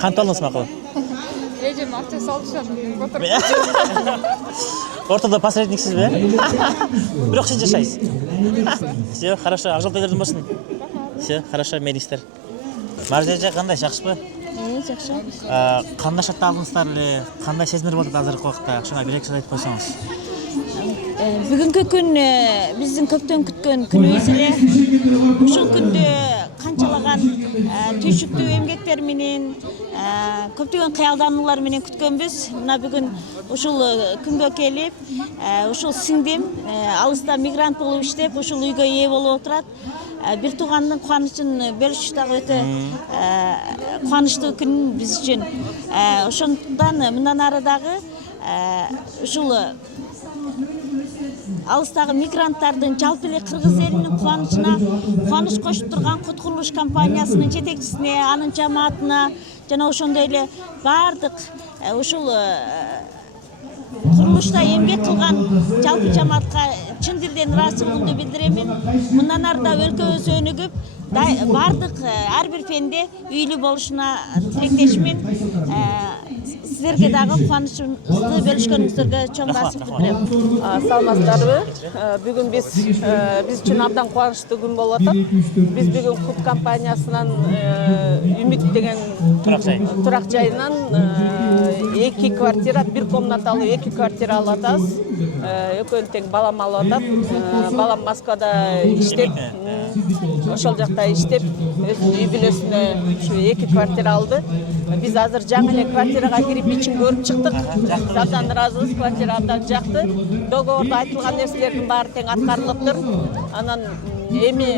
Кантип алдыңыз макул? Эжем акча салышат, Ортодо посредниксизби? Бирок сиз жашайсыз. Все, хорошо, ак жылдарыңыз болсун. Все, хорошо, мейилиңиздер. Маржа эже кандай, жакшыбы? Жакшы. Кандай шатта алдыңыздар эле? Кандай сезимдер болот азыркы убакта? Ошоңа бир эки сөз айтып койсоңуз. Бүгүнкү күн биздин көптөн күткөн күнүбүз эле. Ушул күндө канчалаган түйшүктүү эмгектер менен, көптөгөн кыялдануулар менен күткөнбүз. Мына бүгүн ушул күнгө келип, ушул сиңдим алыста мигрант болуп иштеп, ушул үйгө ээ болуп отурат. Бир туугандын кубанычын бөлүшүш дагы өтө кубанычтуу күн биз үчүн. Ошондон мындан ары дагы ушул алыстагы мигранттардын жалпы эле кыргыз элинин кубанычына кубаныч кошуп турган Кут курулуш компаниясынын жетекчисине, анын жамаатына жана ошондой эле баардык ушул курулушта эмгек кылган жалпы жамаатка чын дилден ыраазычылыгымды билдиремин. Мындан ары да өлкөбүз өнүгүп, баардык ар бир пенде үйлүү болушуна тилектешмин. Сіздерге дағы қуанышымызды бөлішкөніңіздерге чоң басып білдірем. Саламатсыздарбы? Бүгін біз үшін абдан қуанышты күн болып атат. Біз бүгін Кут компаниясынан Үміт деген тұрақ жайынан 2 квартира, 1 комнаталы 2 квартира алып атабыз. Экөөнү тең балам алып атат. Балам Москвада иштеп, ошол жакта иштеп, өзүнүн үй бүлөсүнө 2 квартира алды. Biz hazır жаңы эле квартирага кирип ичин көрүп чыктык. Абдан ыраазыбыз, квартира абдан жакты. Договордо айтылган нерселердин баары тең аткарылыптыр. Анан эми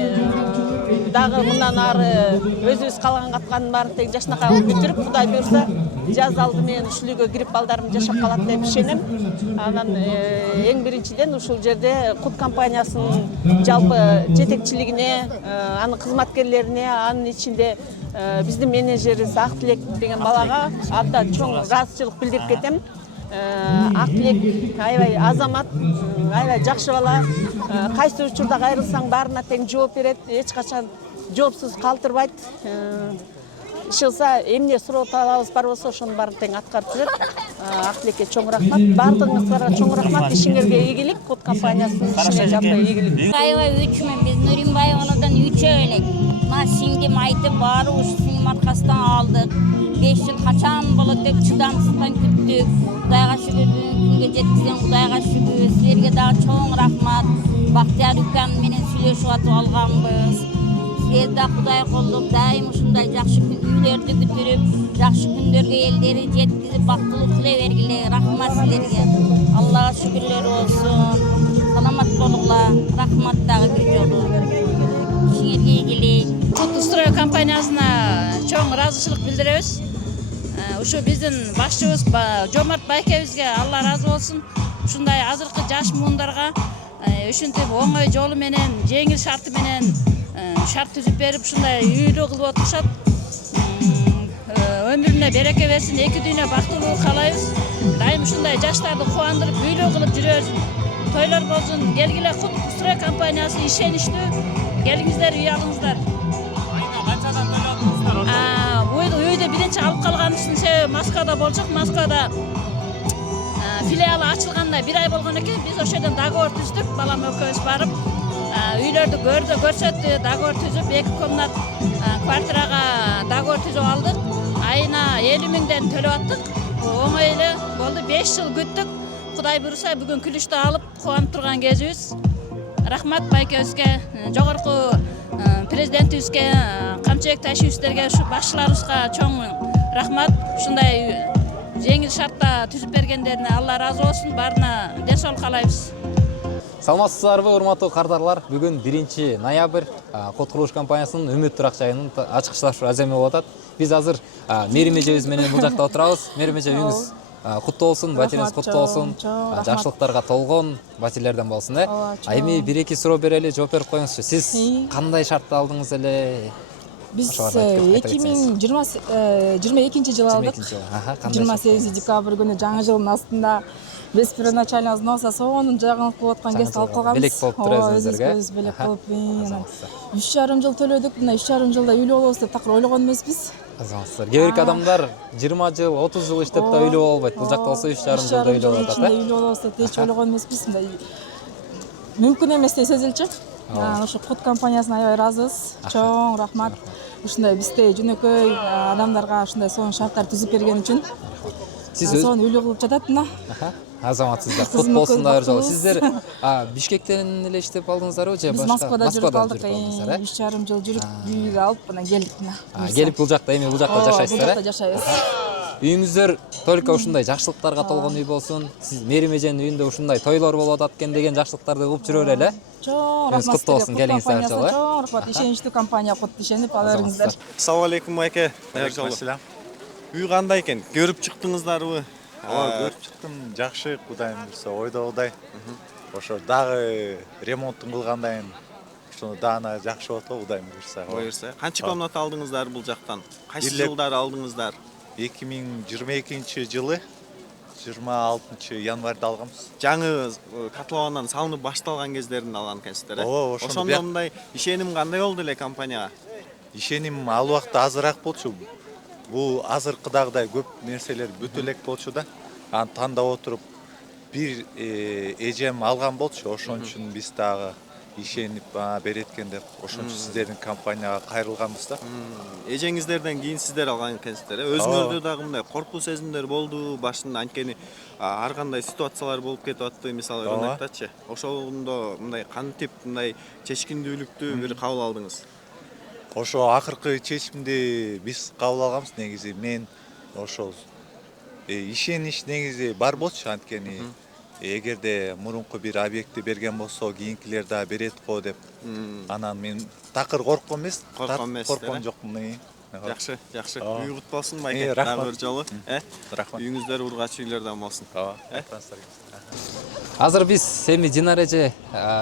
дагы мындан ары өзүбүз каалаган каткандын баарын тең жашынакай кылып бүтүрүп, Кудай буйрса жаз алды менен ушул үйгө кирип балдарым жашап калат деп ишенем. Анан эң биринчиден ушул жерде Кут компаниясынын жалпы жетекчилигине, анын кызматкерлерине, анын ичинде биздин менеджерибиз Актилек деген балага абдан чоң ыраазычылык билдирип кетем. Актилек аябай азамат, аябай жакшы бала. Кайсы учурда кайрылсаң баарына тең жооп берет, эч качан жоопсуз калтырбайт. Ишылса эмне суроо талабыбыз бар болсо ошонун баарын тең аткарып жүрөт. Актилекке чоң рахмат. Бардыгыңызга чоң рахмат. Ишиңерге ийгилик, Кут компаниясынын ишине жакшы ийгилик. Аябай 3 мен биз Нуримбаевадан 3 элек. Мына сиңдим айтып баары ушу сиңдим аркасынан алдык. 5 жыл качан болот деп чыдамсыздан күттүк. Кудайга шүгүр бүгүнкүнгө жеткизген Кудайга шүгүр. Силерге дагы чоң рахмат. Бактияр Үкан менен сүйлөшүп атып алганбыз. Силерди да Кудай колдоп дайым ушундай жакшы күндөрдү бүтүрүп, жакшы күндөргө элдери жеткизип бактылуу кыла бергиле. Рахмат силерге. Аллага шүгүрлөр болсун. Саламат болуңлар. Рахмат дагы бир жолу. Ишиңерге ийгилик. Кут строй компаниясына чоң ыраазычылык билдиребиз. Ушу биздин башчыбыз Жомарт Байкебизге Алла разы болсун. Ушундай азыркы жаш муундарга ушинтип оңой жолу менен, жеңил шарты менен шарт түзүп берип, ушундай үйлүү кылып отурушат. Өмүрүнө береке берсин, эки дүйнө бактылуу каалайбыз. Дайым ушундай жаштарды кубандырып, үйлүү кылып жүрөбүз. Тойлор болсун, келгиле Кут строй компаниясы ишеничтүү. Келиңиздер, үй алыңыздар. Айына канчадан төлөдүңүздөр? Үйдө биринчи алып калганыбыздын себеби Москвада болчок. Москвада филиалы ачылганда 1 ай болгон экен. Биз ошол жерден договор түздүк. Балам экөөбүз барып, үйлөрдү көрсөттү, договор түзүп, 2 комнат квартирага договор түзүп алдык. Айына 50 миңден төлөп аттык. Оңой эле болду. 5 жыл күттүк. Кудай буйруса бүгүн күлүштү алып кубанып турган кезибиз. Рахмат Байкебизге, жогорку президентибизге, Камчыбек Тайшиевичтерге, ушу башчыларыбызга чоң рахмат. Ушундай жеңил шартта түзүп бергендерине Алла разы болсун. Баарына ден соолук каалайбыз. Саламатсыздарбы, урматтуу кардарлар? Бүгүн 1 ноябрь Кут курулуш компаниясынын Үмүт турак жайынын ачкычташуу аземи болуп атат. Биз азыр Мерим эжебиз менен бул жакта отурабыз. Мерим эже, үйүңүз куттуу болсун, батириңиз куттуу болсун. Жакшылыктарга толгон батирлерден болсун, Эми 1-2 суроо берели, жооп берип коюңузчу. Сиз кандай шартты алдыңыз эле? Биз 2022 жылы алдык. 28 декабрь күнү жаңы жылдын астында биз первоначально взнос сонун жагын кылып аткан кезде алып калганбыз. Белек болуп турасыздарга. Өзүбүз белек болуп, 3,5 жыл төлөдүк. Мына 3,5 жылда үйлүү болобуз деп такыр ойлогон эмеспиз. Кээ бирки адамдар 20 жыл, 30 жыл иштеп да үйлүү болбойт. Бул жакта болсо 3,5 жылда үйлүү болуп атат. Үйлүү болобуз деп эч ойлогон эмеспиз. Мындай мүмкүн эмес деп сезилчү. Ошо Кут компаниясына аябай разыбыз. Чоң рахмат. Ушундай биздей жөнөкөй адамдарга ушундай сонун шарттар түзүп берген үчүн. Сиз сонун үйлүү кылып жатат мына. Азаматсыздар, кут болсун дагы жолу. Сиздер Бишкектен эле иштеп алдыңыздарбы же башка? Биз Москвада жүрүп алдык. 3,5 жыл жүрүп, үйгө алып, мына келдик мына. Келип бул жакта, эми бул жакта жашайсыздар, Бул жакта жашайбыз. Үйүңүздөр только ушундай жакшылыктарга толгон үй болсун. Сиз Мерим эженин үйүндө ушундай тойлор болуп атат экен деген жакшылыктарды угуп жүрө эле. Чоң рахмат. Куттуу болсун, келиңиздер жолу. Чоң рахмат. Ишеничтүү компания Кут, ишенип ала бериңиздер. Ассалам алейкум байке. Үй кандай экен? Көрүп чыктыңыздарбы? Көрүп чыктым, жакшы, Кудайым буйруса, ойдогудай. Ошо дагы ремонттун кылгандайын ошону дагы жакшы болот, Кудайым буйруса. Канча комнат алдыңыздар бул жактан? Кайсы жылдары алдыңыздар? 2022 жылы 26 январда алганбыз. Жаңы котловандан салынып башталган кездеринде алган экенсиздер, Ошондо мындай ишеним кандай болду эле компанияга? Ишеним ал убакта азыраак болчу. Бул азыркыдагыдай көп нерселер бүтө элек болчу да. Аны тандап отуруп бир эжем алган болчу. Ошон үчүн биз дагы ишенип берет экен деп ошон үчүн сиздердин компанияга кайрылганбыз да. Эжеңиздерден кийин сиздер алган экенсиздер. Өзүңөрдө дагы мындай коркуу сезимдер болду башында, анткени ар кандай ситуациялар болуп кетип атты, мисалы ырынактачы. Ошондо мындай кантип мындай чечкиндүүлүктү бир кабыл алдыңыз? Ошо акыркы чечимди биз кабыл алганбыз негизи. Мен ошол ишенич негизи бар болчу, анткени эгерде мурунку бир объектти берген болсо кийинкилер да берет го деп. Анан мен такыр корккон эмес, корккон жокмун. Жакшы, жакшы. Үй кут болсун байке. Дагы бир жолу. Рахмат. Үйүңүздөр ургачы үйлөрдөн болсун. Азыр биз эми Динара эже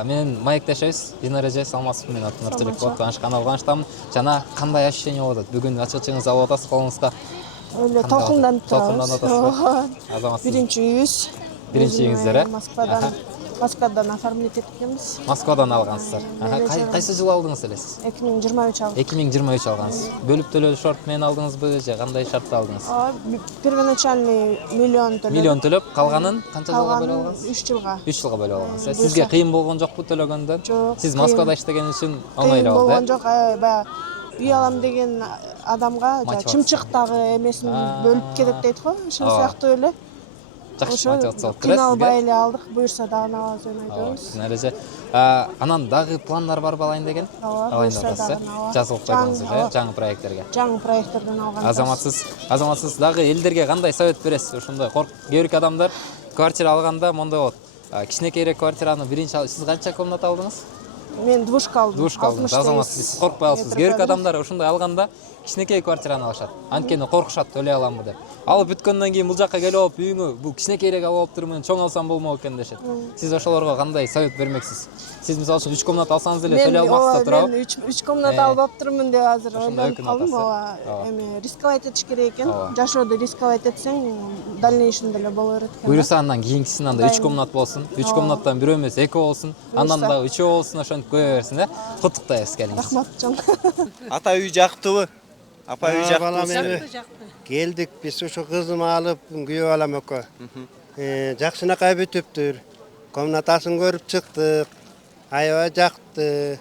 менен маектешебиз. Динара эже, саламатсызбы? Мен атым Нурчулук болуп, Таанышкан Афганстан. Жана кандай ощущение болуп атат? Бүгүн ачыгычыңызды алып атасыз колуңузга. Эле толкунданып турабыз. Азаматсыз. Биринчи үйүбүз. Биринчи үйүңүздөр, Москвадан Москвадан оформить еткенбиз. Москвадан алгансыздар. Кайсы жылы алдыңыз эле сиз? 2023 алдым. 2023 алгансыз. Бөлүп төлөө шарт менен алдыңызбы же кандай шартта алдыңыз? Первоначальный миллион төлөдүм. Миллион төлөп, калганын канча жылга бөлүп алгансыз? 3 жылга. 3 жылга бөлүп алгансыз. Сизге кыйын болгон жокпу төлөгөндөн? Сиз Москвада иштеген үчүн оңой эле болду. Болгон жок, баягы үй алам деген адамга чымчыктагы эмесин бөлүп кетет дейт го, ошол сыяктуу эле. Жакшы мотивация болуп кыйналбай эле алдык, буюрса дагы алабыз деп айдабыз. Эреже. Анан дагы пландар барбы алайын деген? Алайын атасыз. Жазылып койдуңуз эле жаңы проекттерге. Жаңы проекттерден алган. Азаматсыз дагы элдерге кандай совет бересиз? Ошондой кээ бир адамдар квартира алганда мондой болот. Кичинекейрээк квартираны биринчи сиз канча комната алдыңыз? Мен двушка алдым. Двушка алдыңыз. Азаматсыз коркпой аласыз. Кээ бир адамдар ошондой алганда кичинекей квартираны алышат. Анткени коркушат, төлөй аламбы деп. Алып бүткөндөн кийин бул жакка келип алып үйүңө бул кичинекейрээк алып алыптырмын, чоң алсам болмок экен дешет. Сиз ошолорго кандай совет бермексиз? Сиз мисалы үчүн 3 комната алсаңыз эле төлөй алмаксыз да турабы? Мен 3 комната алып алыптырмын деп азыр ойлонуп калдым. Эми рисковать этиш керек экен. Жашоодо рисковать этсең, дальнейшемде эле боло берет экен. Буюрса андан кийинкисин анда 3 комнат болсун, 3 комнаттан бирөө эмес 2 болсун, андан дагы 3 болсун, ошентип кое берсин, э? Куттуктайбыз келиңиз. Рахмат жан. Ата үй жактыбы? Апа үй балам келдик биз ошо кызым алып күйөө балам экөө. Жакшынакай бүтүптүр. Комнатасын көрүп чыктык. Аябай жакты.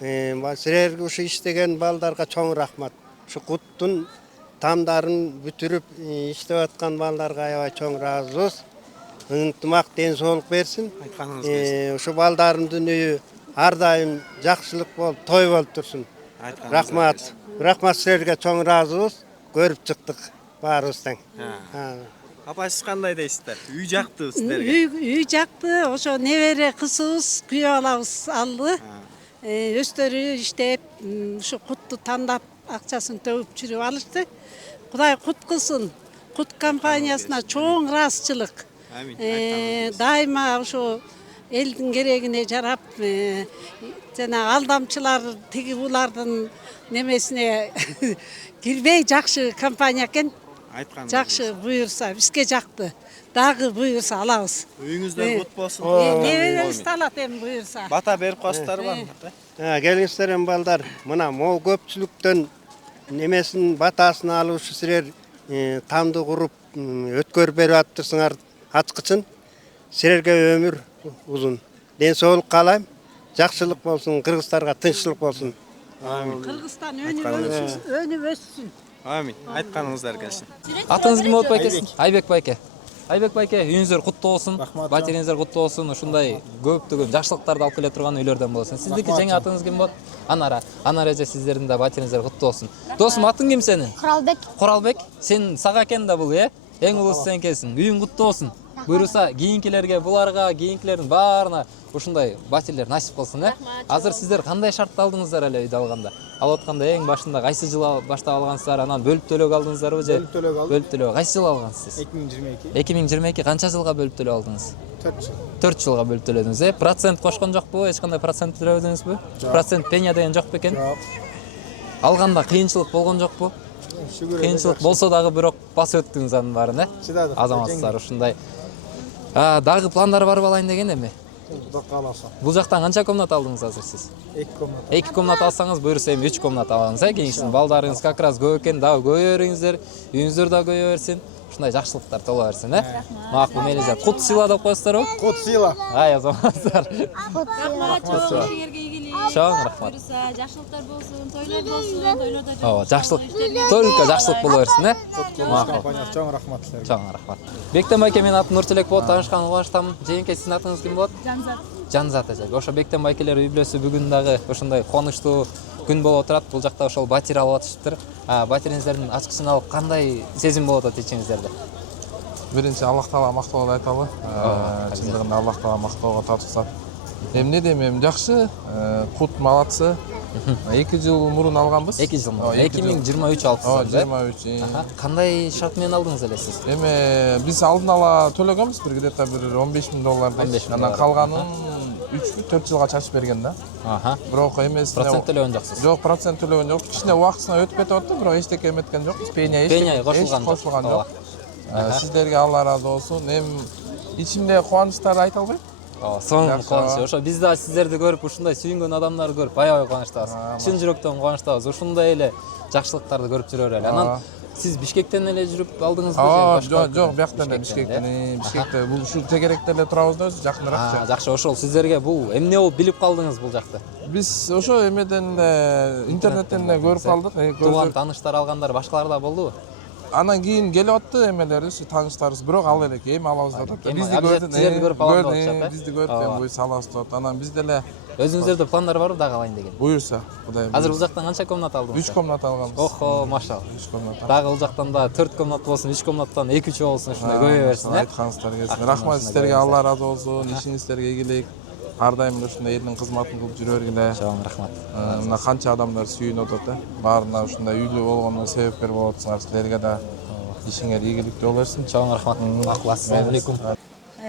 Силерге ушу иштеген балдарга чоң рахмат. Ушу куттун тамдарын бүтүрүп иштеп аткан балдарга аябай чоң ыраазыбыз. Ынтымак ден соолук берсин. Ушу балдардын үйү ар дайым жакшылык болуп, той болуп турсун. Рахмат. Рахмат силерге чоң ыраазыбыз. Көрүп чыктык баарыбыздан. Апа сиз кандай дейсиздер? Үй жактыбы сиздерге? Үй жакты, ошо небере кызыбыз күйөө балабыз алды. Өздөрү иштеп, ушу кутту тандап акчасын төгүп жүрүп алышты. Кудай кут кылсын. Кут компаниясына чоң ыраазычылык. Дайыма ошо элдин керегине жарап, жана алдамчылар тиги булардын немесине кирбей жакшы компания экен. Жакшы буюрса, бизге жакты. Дагы буюрса алабыз. Үйүңүздөр кут болсун. Неберебизди алат эми буюрса. Бата берип коесуздарбы? Келиңиздер эми балдар, мына могу көпчүлүктөн немесин батасын алуучу силер тамды куруп өткөрүп берип атыптырсыңар ачкычын. Силерге өмүр узун. Ден соолук каалайм. Жакшылык болсун, кыргыздарга тынччылык болсун. Амин. Кыргызстан өнүп өссүн. Амин. Айтканыңыздар келсин. Атыңыз ким болуп байке? Айбек байке. Айбек байке, үйүңүздөр куттуу болсун. Батириңиздер куттуу болсун. Ушундай көптөгөн жакшылыктарды алып келе турган үйлөрдөн болсун. Сиздики жаңы атыңыз ким болот? Анара. Анара эже сиздердин да батириңиздер куттуу болсун. Досум, атың ким сенин? Куралбек. Куралбек, сен сага экен да бул, э? Эң улуусу сен экенсиң. Үйүң куттуу болсун. Буюрса, кийинкилерге, буларга, кийинкилердин баарына ушундай батирлер насип кылсын, э? Азыр сиздер кандай шартта алдыңыздар эле үйдү алганда? Алып атканда эң башында кайсы жылы баштап алгансыздар, анан бөлүп төлөк алдыңыздарбы же? Бөлүп төлөк. Кайсы жылы алгансыз? 2022. 2022 канча жылга бөлүп төлөп алдыңыз? 4 жыл. 4 жылга бөлүп төлөдүңүз, э? Процент кошкон жокпу? Эч кандай процент төлөбөдүңүзбү? Процент пеня деген жок бекен? Жок. Алганда кыйынчылык болгон жокпу? Кыйынчылык болсо дагы бирок басып өттүңүз анын баарын, э? Азаматсыздар ушундай. Дагы пландар барбы алайын деген эми? Бул жактан канча комната алдыңыз азыр сиз? 2 комната. 2 комната алсаңыз, буюрса эми 3 комната алыңыз, э? Кийинкисин балдарыңыз как раз көп экен, дагы көбөйө бериңиздер, үйүңүздөр да көбөйө берсин. Ушундай жакшылыктар толо берсин, э? Макул мейли. Кут сыйла деп коесуздарбы? Кут сыйла. Ай, азаматтар. Рахмат, чоң ишиңерге ийгилик. Чоң рахмат. Буюрса, жакшылыктар болсун, тойлор болсун, тойлордо Ооба, жакшылык. Только жакшылык боло берсин, э? Компаниясы чоң рахмат силерге. Чоң рахмат. Бектен байке, менин атым Нурчелек болот, таанышканыма кубанычтамын. Жээнке, сиздин атыңыз ким болот? Жанзат. Жанзат эже. Ошо Бектен байкелер үй бүлөсү бүгүн дагы ошондой кубанычтуу күн болуп отурат. Бул жакта ошол батир алып атышыптыр. Батириңиздердин ачкычын алып кандай сезим болуп атат ичиңиздерде? Биринчи Аллах Таала мактоолду айталы. Чындыгында Аллах Таала мактоого тартыксат. Эмне дейм, жакшы, кут малатсы. 2 жыл мурун алганбыз. 2 жыл мурун. 2023 алыпсыздар, да? 23. Кандай шарт менен алдыңыз эле сиз? Эми биз алдын ала төлөгөнбүз, бир где-то бир $15,000. Анан калганын 3-4 жылга чачып берген да. Бирок эмесине процент төлөгөн жоксуз. Жок, процент төлөгөн жок. Кичине убактысына өтүп кетип атты, бирок эчтеке эметкен жокпуз. Пеня кошулган жок. Сиздерге Алла ыраазы болсун. Эми ичимде кубанычтарды айта албайм. Соң кубанычы. Ошо биз да сиздерди көрүп, ушундай сүйүнгөн адамдарды көрүп аябай кубанычтабыз. Чын жүрөктөн кубанычтабыз. Ушундай эле жакшылыктарды көрүп жүрө берели. Анан сиз Бишкектен эле жүрүп алдыңызбы? Жок, бияктан эле Бишкекте бул ушу тегеректе эле турабыз да, өзү жакыныраак. Жакшы, ошол сиздерге бул эмне болуп билип калдыңыз бул жакты? Биз ошо эмеден интернеттен эле көрүп калдык. Тууган тааныштар алгандар башкалар да болдубу? Анан кийин келип атты эмелерибиз, тааныштарыбыз, бирок ал эле эми алабыз деп атат. Бизди көрүп, бизди көрүп, буй салабыз деп атат. Анан биз деле өзүңүздөрдө пландар барбы дагы алайын деген? Буюрса, Кудай. Азыр бул жактан канча комната алдыңыз? 3 комната алганбыз. Охо, машалла. 3 комната. Дагы бул жактан да 4 комната болсун, 3 комнаттан 2-3 болсун, ушундай көбөйө берсин, айтканыңыздар келсин. Рахмат сиздерге, Алла ыраазы болсун. Ишиңиздерге ийгилик. Ар дайым ушундай элдин кызматын кылып жүрө бергиле. Чоң рахмат. Мына канча адамдар сүйүнүп атат, баарына ушундай үйлүү болгонуна себепкер болуп атсыңар. Силерге да ишиңер ийгиликтүү боло берсин. Чоң рахмат. Ассаламу алейкум.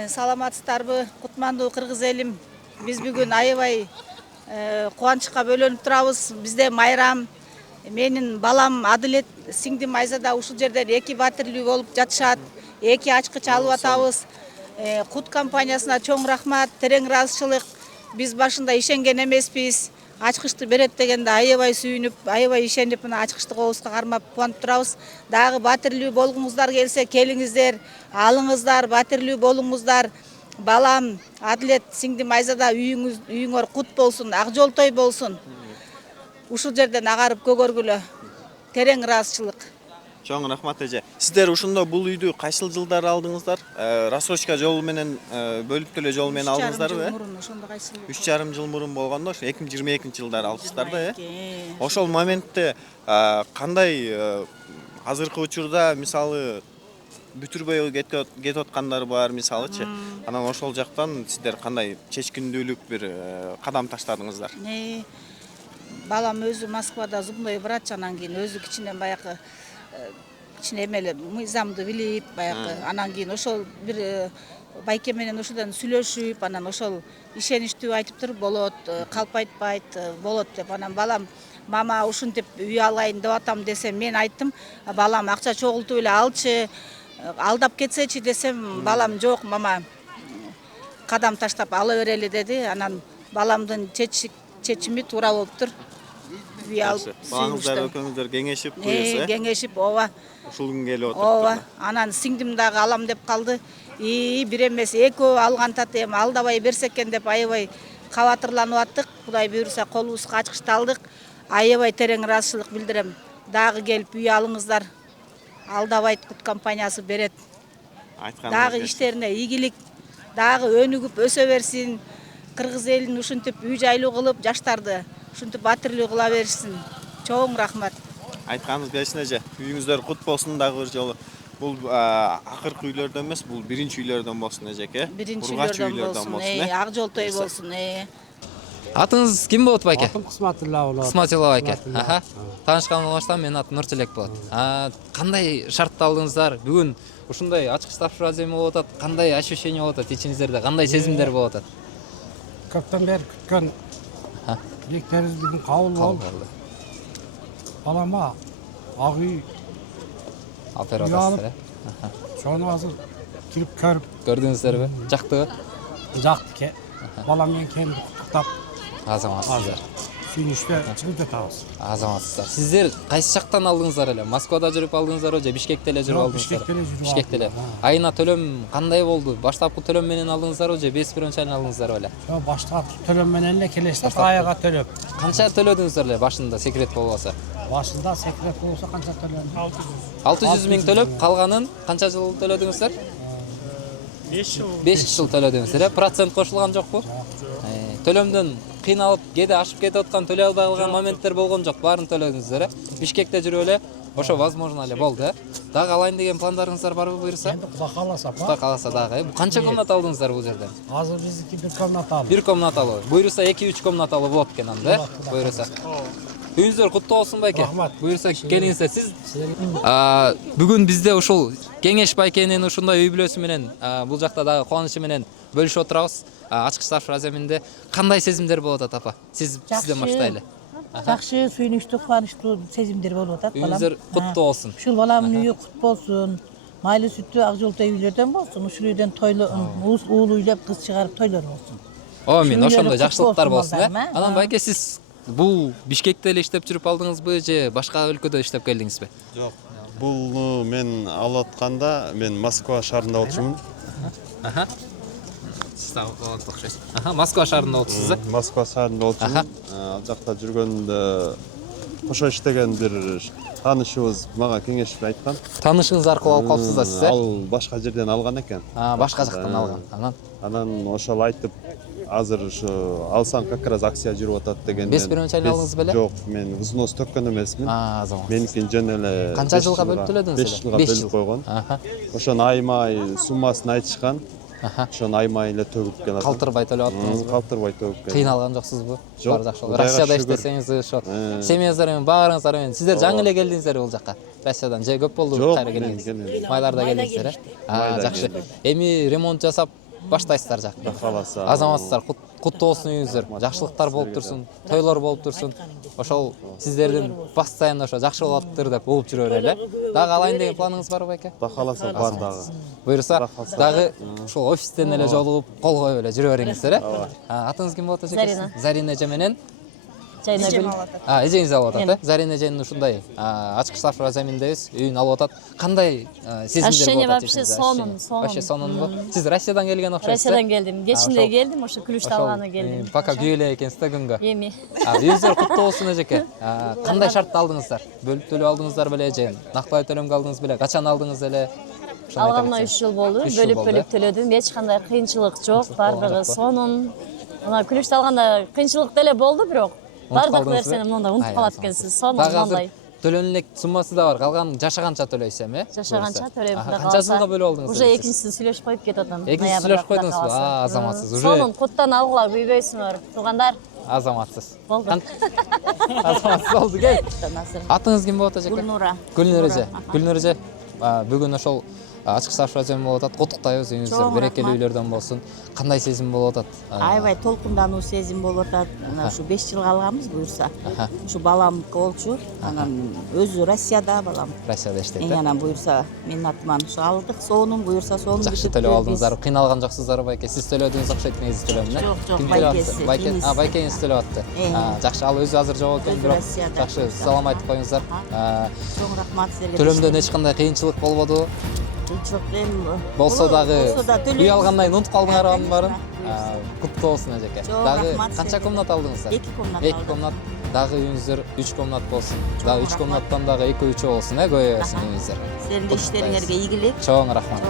Саламатсыздарбы, кутмандуу кыргыз элим. Биз бүгүн аябай кубанычка бөлөнүп турабыз. Бизде майрам, менин балам Адилет, сиңдим Айзада ушул жерден 2 батирлүү болуп жатышат. 2 ачкыч алып атабыз. Кут компаниясына чоң рахмат, терең ыраазычылык. Биз башында ишенген эмеспиз. Ачкычты берет дегенде аябай сүйүнүп, аябай ишенип, мына ачкычты колубузга кармап кубанып турабыз. Дагы батирлүү болгуңуздар келсе, келиңиздер, алыңыздар, батирлүү болуңуздар. Балам Адилет, сиңдим Айзада үйүңөр кут болсун, ак жол той болсун. Ушул жерден агарып көгөргүлө. Терең ыраазычылык. Чоң рахмат эже. Сиздер ушунда бул үйдү кайсыл жылдары алдыңыздар? Рассрочка жол менен бөлүп төлөө жол менен алдыңыздарбы? 3,5 жыл мурун болгондо, ошо 2022 жылдары алыпсыздар да, Ошол моментте кандай азыркы учурда мисалы бүтүрбөй кетип аткандар бар мисалычы. Анан ошол жактан сиздер кандай чечкиндүүлүк бир кадам таштадыңыздар? Балам өзү Москвада зубной врач, анан кийин өзү кичинен баягы кичине эмеле мыйзамды билип, баягы анан кийин ошол бир байке менен ошодон сүйлөшүп, анан ошол ишеничтүү айтып туруп болот, калп айтпайт, болот деп. Анан балам мама ушинтип үй алайын деп атам десем, мен айттым, балам акча чогултуп эле алчы, алдап кетсечи десем, балам жок мама кадам таштап ала берели деди. Анан баламдын чечими туура болуптур. Үй алып балаңыздар экөөңүздөр кеңешип буюрса? Кеңешип, ооба. Ушул күн келип отуруп. Ооба. Анан сиңдим дагы алам деп калды. Бир эмес экөө алган тат эми алдабай берсек экен деп аябай кабатырланып аттык. Кудай буюрса колубузга ачкычты алдык. Аябай терең ыраазычылык билдирем. Дагы келип үй алыңыздар. Алдабайт кут компаниясы берет. Дагы иштерине ийгилик, дагы өнүгүп өсө берсин. Кыргыз элин ушинтип үй жайлуу кылып, жаштарды ушинтип батирлүү кыла берсин. Чоң рахмат. Айтканыңыз келсин эже. Үйүңүздөр кут болсун дагы бир жолу. Бул акыркы үйлөрдөн эмес, бул биринчи үйлөрдөн болсун эжеке. Биринчи үйлөрдөн болсун. Ак жол той болсун. Атыңыз ким болот байке? Атым Кысматилла болот. Кысматилла байке. Таанышканыңыздан мен аты Нурчелек болот. Кандай шартты алдыңыздар? Бүгүн ушундай ачкыч тапшыруу аземи болуп атат. Кандай ощущение болуп атат ичиңиздерде? Кандай сезимдер болуп атат? Көптөн бери күткөн билектерибиздин кабыл болду. Балама ак үй алып берип атасыздар, Шону азыр кирип көрүп көрдүңүздөрбү? Жактыбы? Жакты. Балам менен келип куттуктап азаматсыздар. Сүйүнүчтө чыгып жатабыз. Азаматсыздар. Сиздер кайсы жактан алдыңыздар эле? Москвада жүрүп алдыңыздарбы же Бишкекте эле жүрүп алдыңыздар? Бишкекте эле. Айына төлөм кандай болду? Баштапкы төлөм менен алдыңыздарбы же бесперончалый алдыңыздарбы эле? Баштапкы төлөм менен эле келесиз, айга төлөп. Канча төлөдүңүздөр эле башында, секрет болбосо? Башында секрет болсо канча төлөдүм? 600 миң төлөп, калганын канча жыл төлөдүңүздөр? 5 жыл төлөдүңүздөр. Процент кошулган жокпу? Төлөмдөн кыйналып, кээде ашып кетип аткан, төлөй албай калган моменттер болгон жок, баарын төлөдүңүздөр. Бишкекте жүрүп эле, ошо возможно эле болду. Дагы алайын деген пландарыңыздар барбы буюрса? Эми Кудай кааласа, Кудай кааласа дагы. Канча комната алдыңыздар бул жерден? Азыр биздики 1 комнаталы. 1 комнаталы. Буюрса 2-3 комнаталы болот экен анда, буюрса. Үйүңүздөр куттуу болсун байке. Буюрса келиңиздер. Сиз бүгүн бизде ушул Кеңеш байкенин ушундай үй бүлөсү менен бул жакта дагы кубанычы менен бөлүшүп отурабыз. Ачкыч тапшыруу аземинде кандай сезимдер болуп атат апа? Сизден баштайлы. Жакшы, сүйүнүчтүү, кубанычтуу сезимдер болуп атат балам. Үйүңүздөр куттуу болсун. Ушул баламдын үйү кут болсун. майлы сүттүү ак жолтой үйлөрдөн болсун, ушул үйдөн тойло уул үйлеп кыз чыгарып тойлор болсун. Омин, ошондой Ушул жакшылыктар үйлөрү болсун, куту Анан байке сиз бул Бишкекте эле иштеп жүрүп алдыңызбы же башка өлкөдө иштеп келдиңизби? Жок. Бул мен алып атканда мен Москва шаарында болчумун. Аха. Сиз окшойсуз. Аха, Москва шаарында болчусуз. Москва шаарында болчумун. Ал жакта жүргөндө кошо иштеген бир таанышыбыз мага кеңеш айткан. Таанышыңыз аркылуу алып калыпсыз да сиз, Ал башка жерден алган экен. Башка жактан алган. Анан ошол айтып, азыр ушу алсаң как раз акция жүрүп атат дегенден. Бес биринчи айлык алдыңыз беле? Жок, мен взнос төккөн эмесмин. Азамат. Меники жөн эле Канча жылга бөлүп төлөдүңүз? 5 жылга бөлүп койгон. Ошону айма суммасын айтышкан. Ошону айма эле төгүп келатам. Калтырбай төлөп аттыңызбы? Калтырбай төгүп келатам. Кыйналган жоксузбу? Жок. Россияда иштесеңиз ошо семьяңыздар менен баарыңыздар менен сиздер жаңы эле келдиңиздер бул жака. Россиядан же көп болду кайра келдиңиз? Майларда келдиңиздер, жакшы. Эми ремонт жасап баштайсыздар жакта. Кааласа. Азаматсыздар, куттуу болсун үйүңүздөр. Жакшылыктар болуп турсун, тойлор болуп турсун. Ошол сиздердин постоянно ошо жакшы болоптур деп угуп жүрө берели. Дагы алайын деген планыңыз барбы байке? Кудай кааласа бар дагы. Буюрса, дагы ушул офистен эле жолугуп кол коюп эле жүрө бериңиздер, Атыңыз ким болот эже? Зарина. Зарина эже менен Эжем алып атат. Эжеңиз алып атат, Зарина эженин ушундай ачкычтар заминдебиз, үйүн алып атат. Кандай сезимдер Ощущение болот? вообще сонун. Вообще сонунбу? Сиз Россиядан келген окшойсуз. Россиядан келдим. Кечинде келдим, ошо күлүштү алганы келдим. Пока күйө эле экенсиз да күнгө. Эми. Үйүңүздөр куттуу болсун эжеке. Кандай шартта алдыңыздар? Бөлүп төлөп алдыңыздар беле же накталай төлөмгө алдыңыз беле? Качан алдыңыз эле? Алганына 3 жыл болду. Бөлүп төлөдүм. Эч кандай кыйынчылык жок. Бардыгы сонун. Мына күлүштү алганда кыйынчылык деле болду, бирок бардык нерсени мындай унутуп калат экенсиз. Сонун мындай. Төлөнүн элек суммасы да бар. Калган жашаганча төлөйсүз эми? Жашаганча төлөйм. Канча жылга бөлүп алдыңыз? Уже экинчисин сүйлөшүп коюп кетип атам. Экинчисин сүйлөшүп койдуңузбу? Азаматсыз. Уже Сонун куттан алгыла күйбөйсүңөр. Туугандар. Азаматсыз. Болду. Азаматсыз болду, кел. Атыңыз ким болот эжеке? Гүлнура. Гүлнур эже. Гүлнур эже, бүгүн ошол ачкычтар эжем болуп атат. Куттуктайбыз, үйүңүздөр берекелүү үйлөрдөн болсун. Кандай сезим болуп атат? Аябай толкундануу сезим болуп атат. Анан ушу 5 жылга алганбыз буюрса. Ушу баламдыкы болчу. Анан өзү Россияда балам. Россияда иштейт. Анан буюрса менин атыман ушу алдык сонун, буюрса сонун. Жакшы төлөп алдыңыздар. Кыйналган жоксуздар байке. Сиз төлөдүңүз окшойт негизи төлөмүн. Жок, байкеси. Байкеңиз төлөп атты. Жакшы, ал өзү азыр жок экен, бирок жакшы салам айтып коюңуздар. Чоң рахмат силерге. Төлөмдөн эч кандай кыйынчылык болбоду? Жок, эми болсо дагы үй алгандан кийин унутуп калдыңар анын баарын. Куттуу болсун эжеке. Дагы канча комнат алдыңыздар? 2 комнат. 2 комнат. Дагы үйүңүздөр 3 комнат болсун. Дагы 3 комнаттан дагы 2-3 болсун, көбөйсүн үйүңүздөр. Силердин де иштериңерге ийгилик. Чоң рахмат.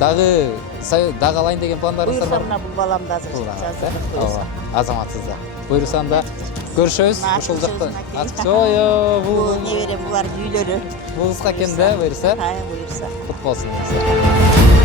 Дагы алайын деген пландарыңыздар бар? Буюрса, бул баламды азыр Азаматсыздар. Буюрса анда көрүшөбүз ушул жакта. Бул неберем булардын үйлөрү. Бул кызга экен да, буюрса. Буюрса. Кут болсун үйүңүздөр.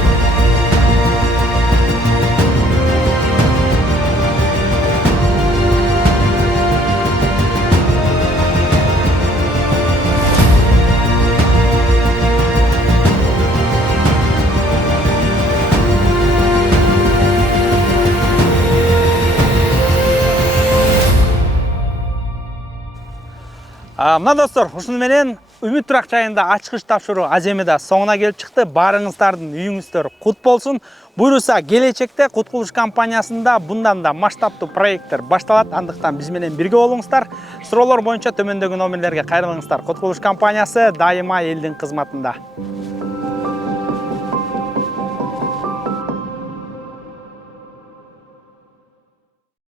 Мына достор, ушуну менен Үмүт турак жайында ачкыч тапшыруу аземи да соңуна келип чыкты. Баарыңыздардын үйүңүздөр кут болсун. Буюрса, келечекте Кут курулуш компаниясында bundan да масштабтуу проекттер башталат. Андыктан биз менен бирге болуңуздар. Суроолор боюнча төмөндөгү номерлерге кайрылыңыздар. Кут курулуш компаниясы дайыма элдин кызматында.